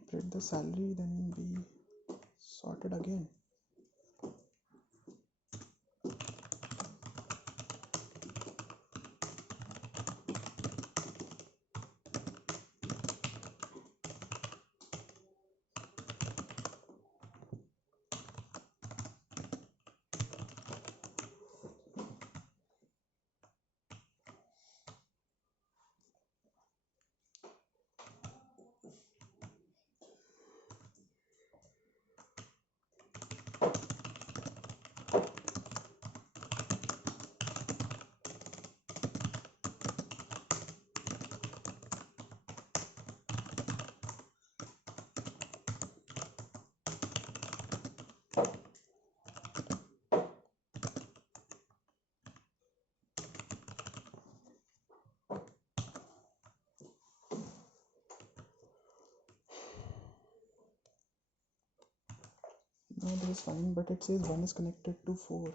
Print the salary, then we sort it again. No, this is fine, but it says 1 is connected to 4.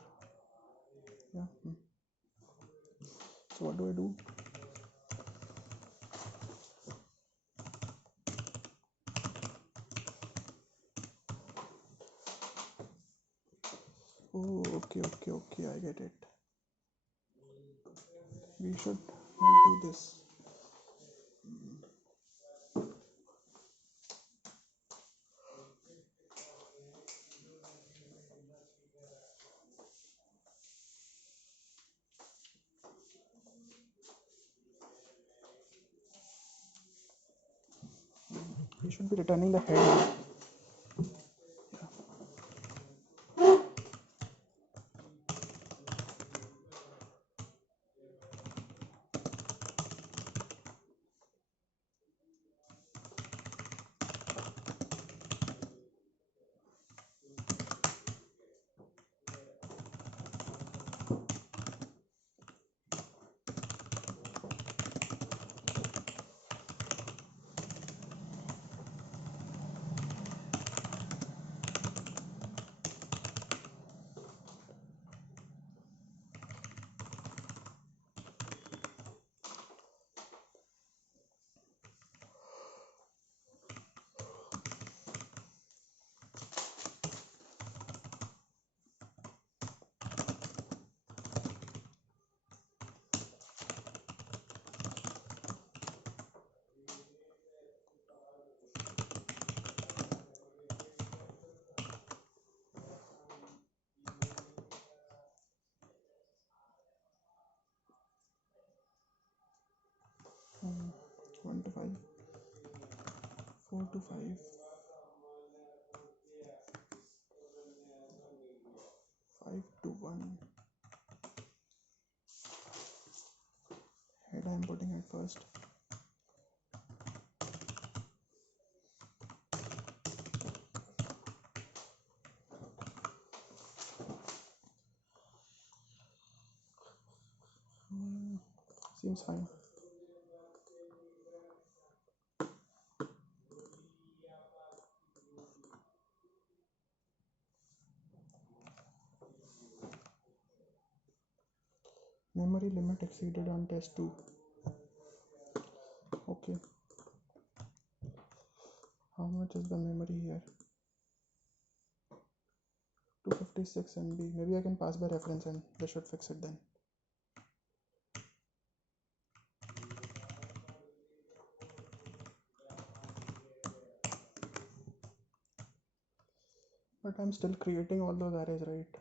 Yeah. So what do I do? Oh, okay, I get it. We should not do this. We should be returning the head. Hmm. 1 to 5, 4 to 5, 5 to 1. Head I am putting at first. Seems fine. Memory limit exceeded on test 2. Okay. How much is the memory here? 256 MB. Maybe I can pass by reference and they should fix it then. But I'm still creating all those arrays, right?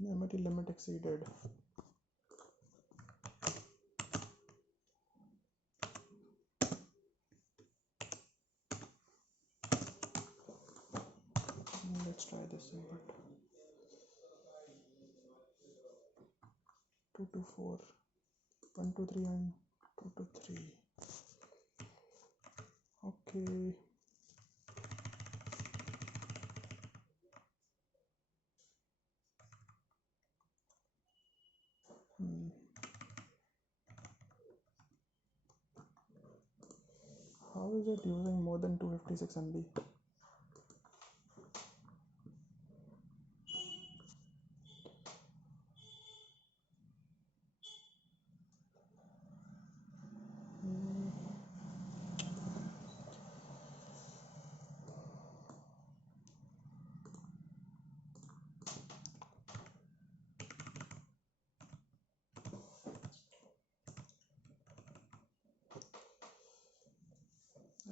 Memory limit exceeded. Let's try this input. 2 to 4, 1 to 3 and 2 to 3. Okay. How is it using more than 256 MB?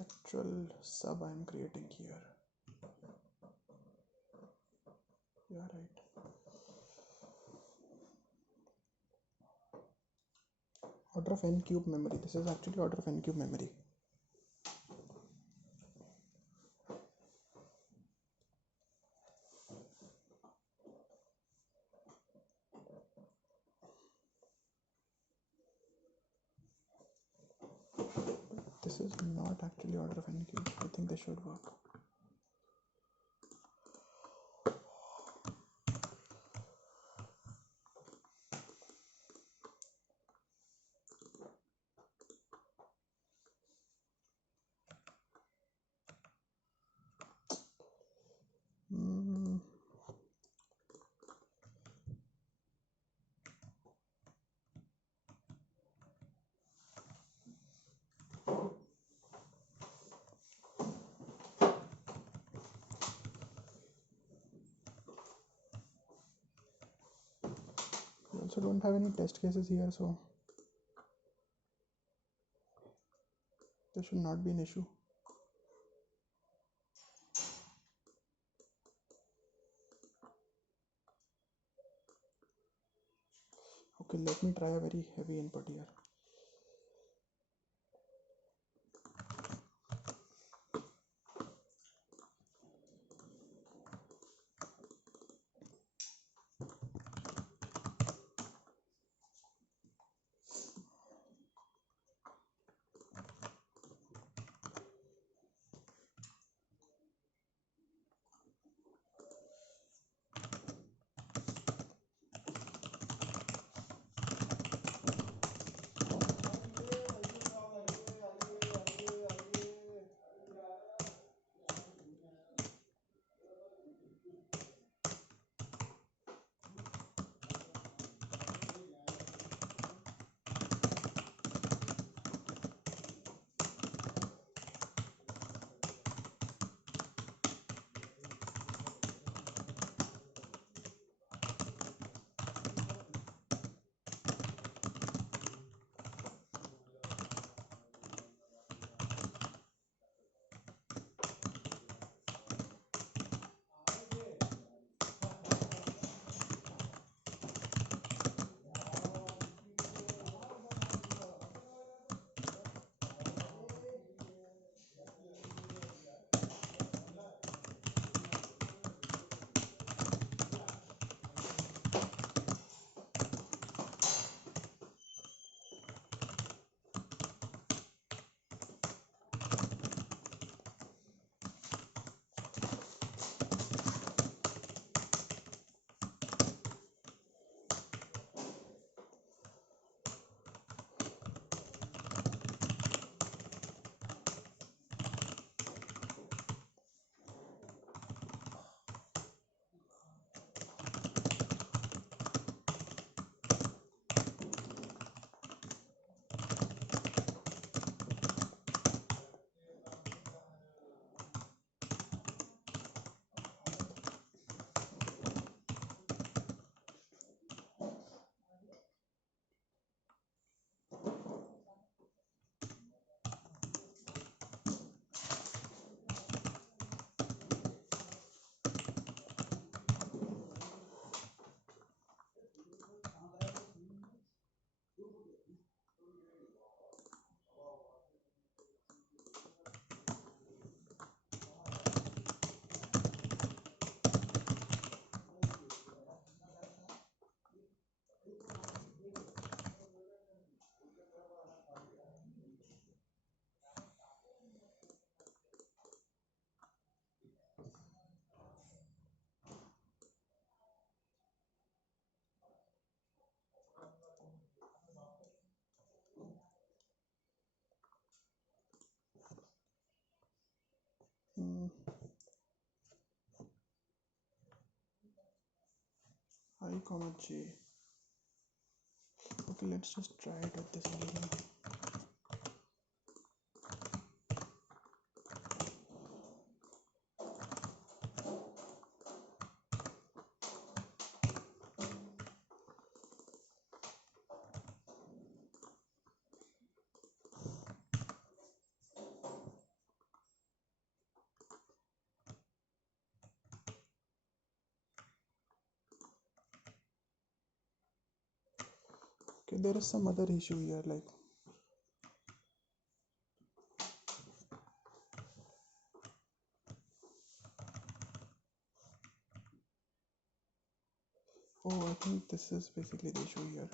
Actual sub I am creating here. Yeah, right. Order of n cube memory. This is actually order of n cube memory. This is not actually order of n cube. I think this should work. also don't have any test cases here, so there should not be an issue. Okay, let me try a very heavy input here. I comma j. Okay, let's just try it with this again. Okay, there is some other issue here, like oh, I think this is basically the issue here.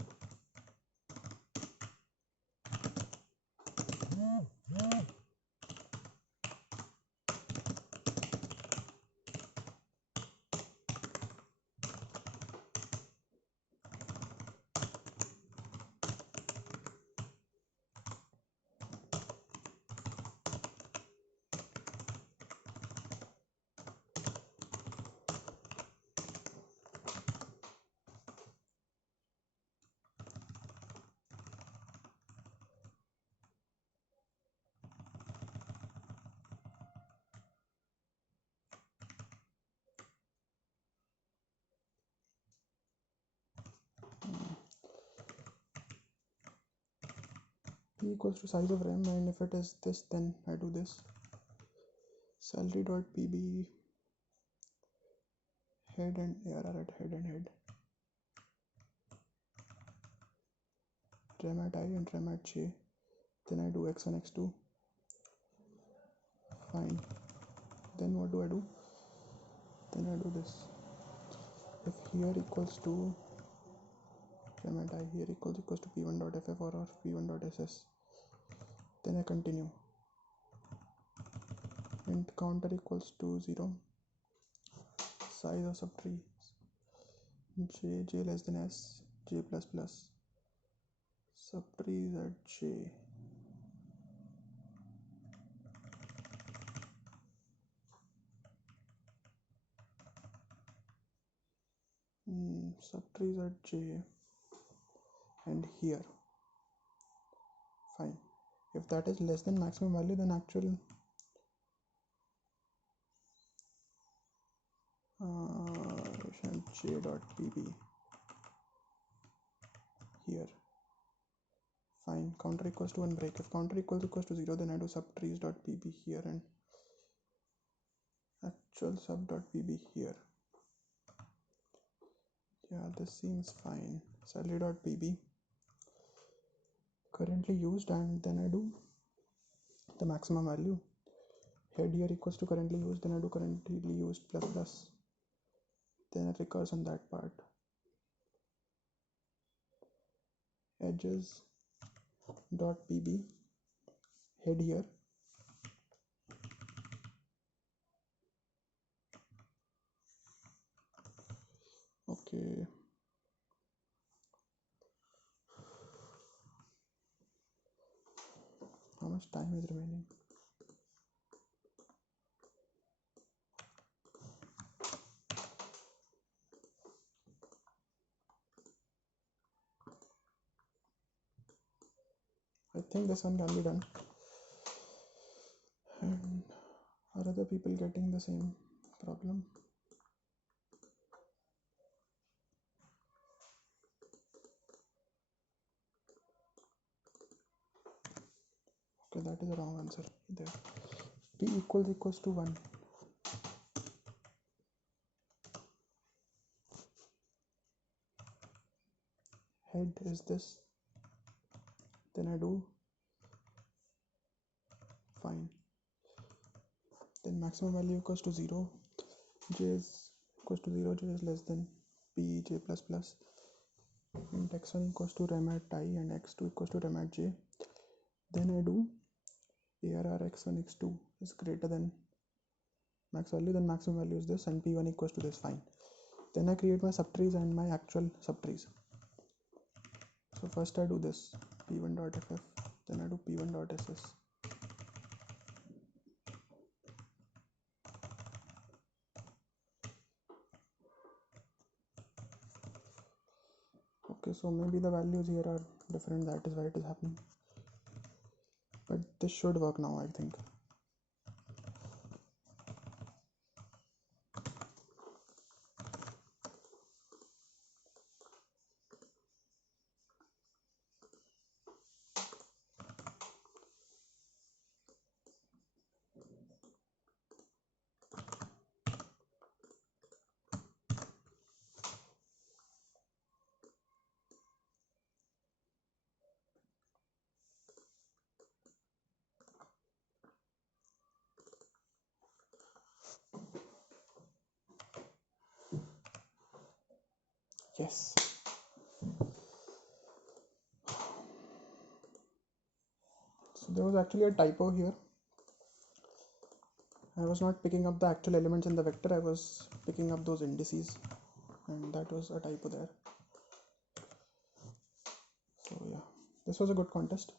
p equals to size of rem, and if it is this, then I do this. Salary.pb head and ARR at head and head, rem at I and rem at j. Then I do x1, x2. Fine. Then what do? Then I do this. If here equals to rem at I, here equals to p1.ff or p1.ss, then I continue. Int counter equals to 0. Size of subtree j less than s, j plus plus. Subtrees at j. Subtrees at j and here. Fine. If that is less than maximum value, then actual j.pb here. Fine. Counter equals to 1 break. If counter equals to 0, then I do subtrees.pb here and actual sub.pb here. Yeah, this seems fine. Salary.pb currently used, and then I do the maximum value. Head here equals to currently used, then I do currently used plus plus. Then it recurs on that part. Edges dot pb head here. Okay. How much time is remaining? I think this one can be done. And are other people getting the same problem? Okay, that is a wrong answer there. P equals to 1. Head is this. Then I do fine. Then maximum value equals to 0. J is equals to 0. J is less than p j plus plus. Int x1 equals to rem at I and x2 equals to rem at j. Then I do ARR x1 x2 is greater than max value, then maximum value is this, and p1 equals to this. Fine. Then I create my subtrees and my actual subtrees. So first I do this p1.ff, then I do p1.ss. Okay, so maybe the values here are different, that is why it is happening. But this should work now, I think. Yes. So there was actually a typo here. I was not picking up the actual elements in the vector, I was picking up those indices, and that was a typo there. So yeah, this was a good contest.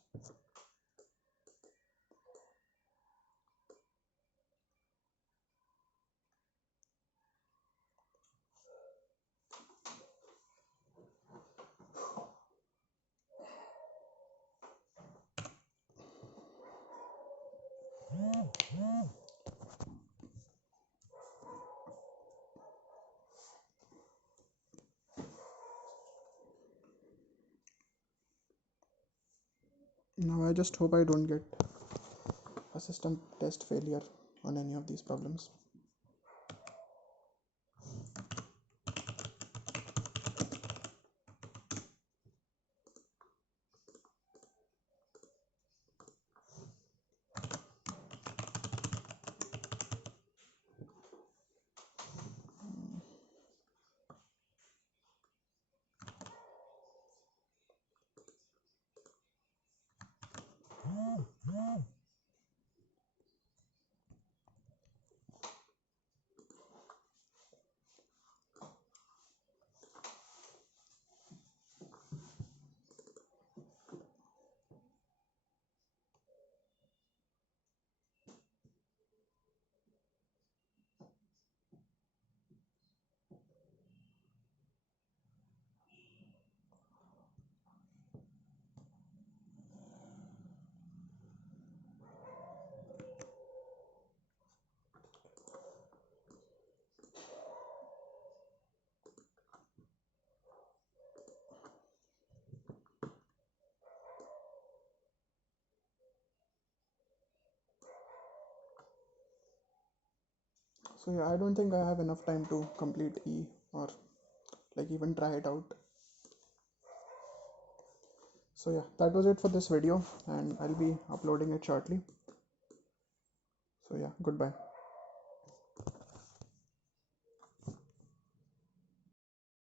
Now I just hope I don't get a system test failure on any of these problems. So yeah, I don't think I have enough time to complete E or like even try it out. So yeah, that was it for this video, and I'll be uploading it shortly. So yeah, goodbye.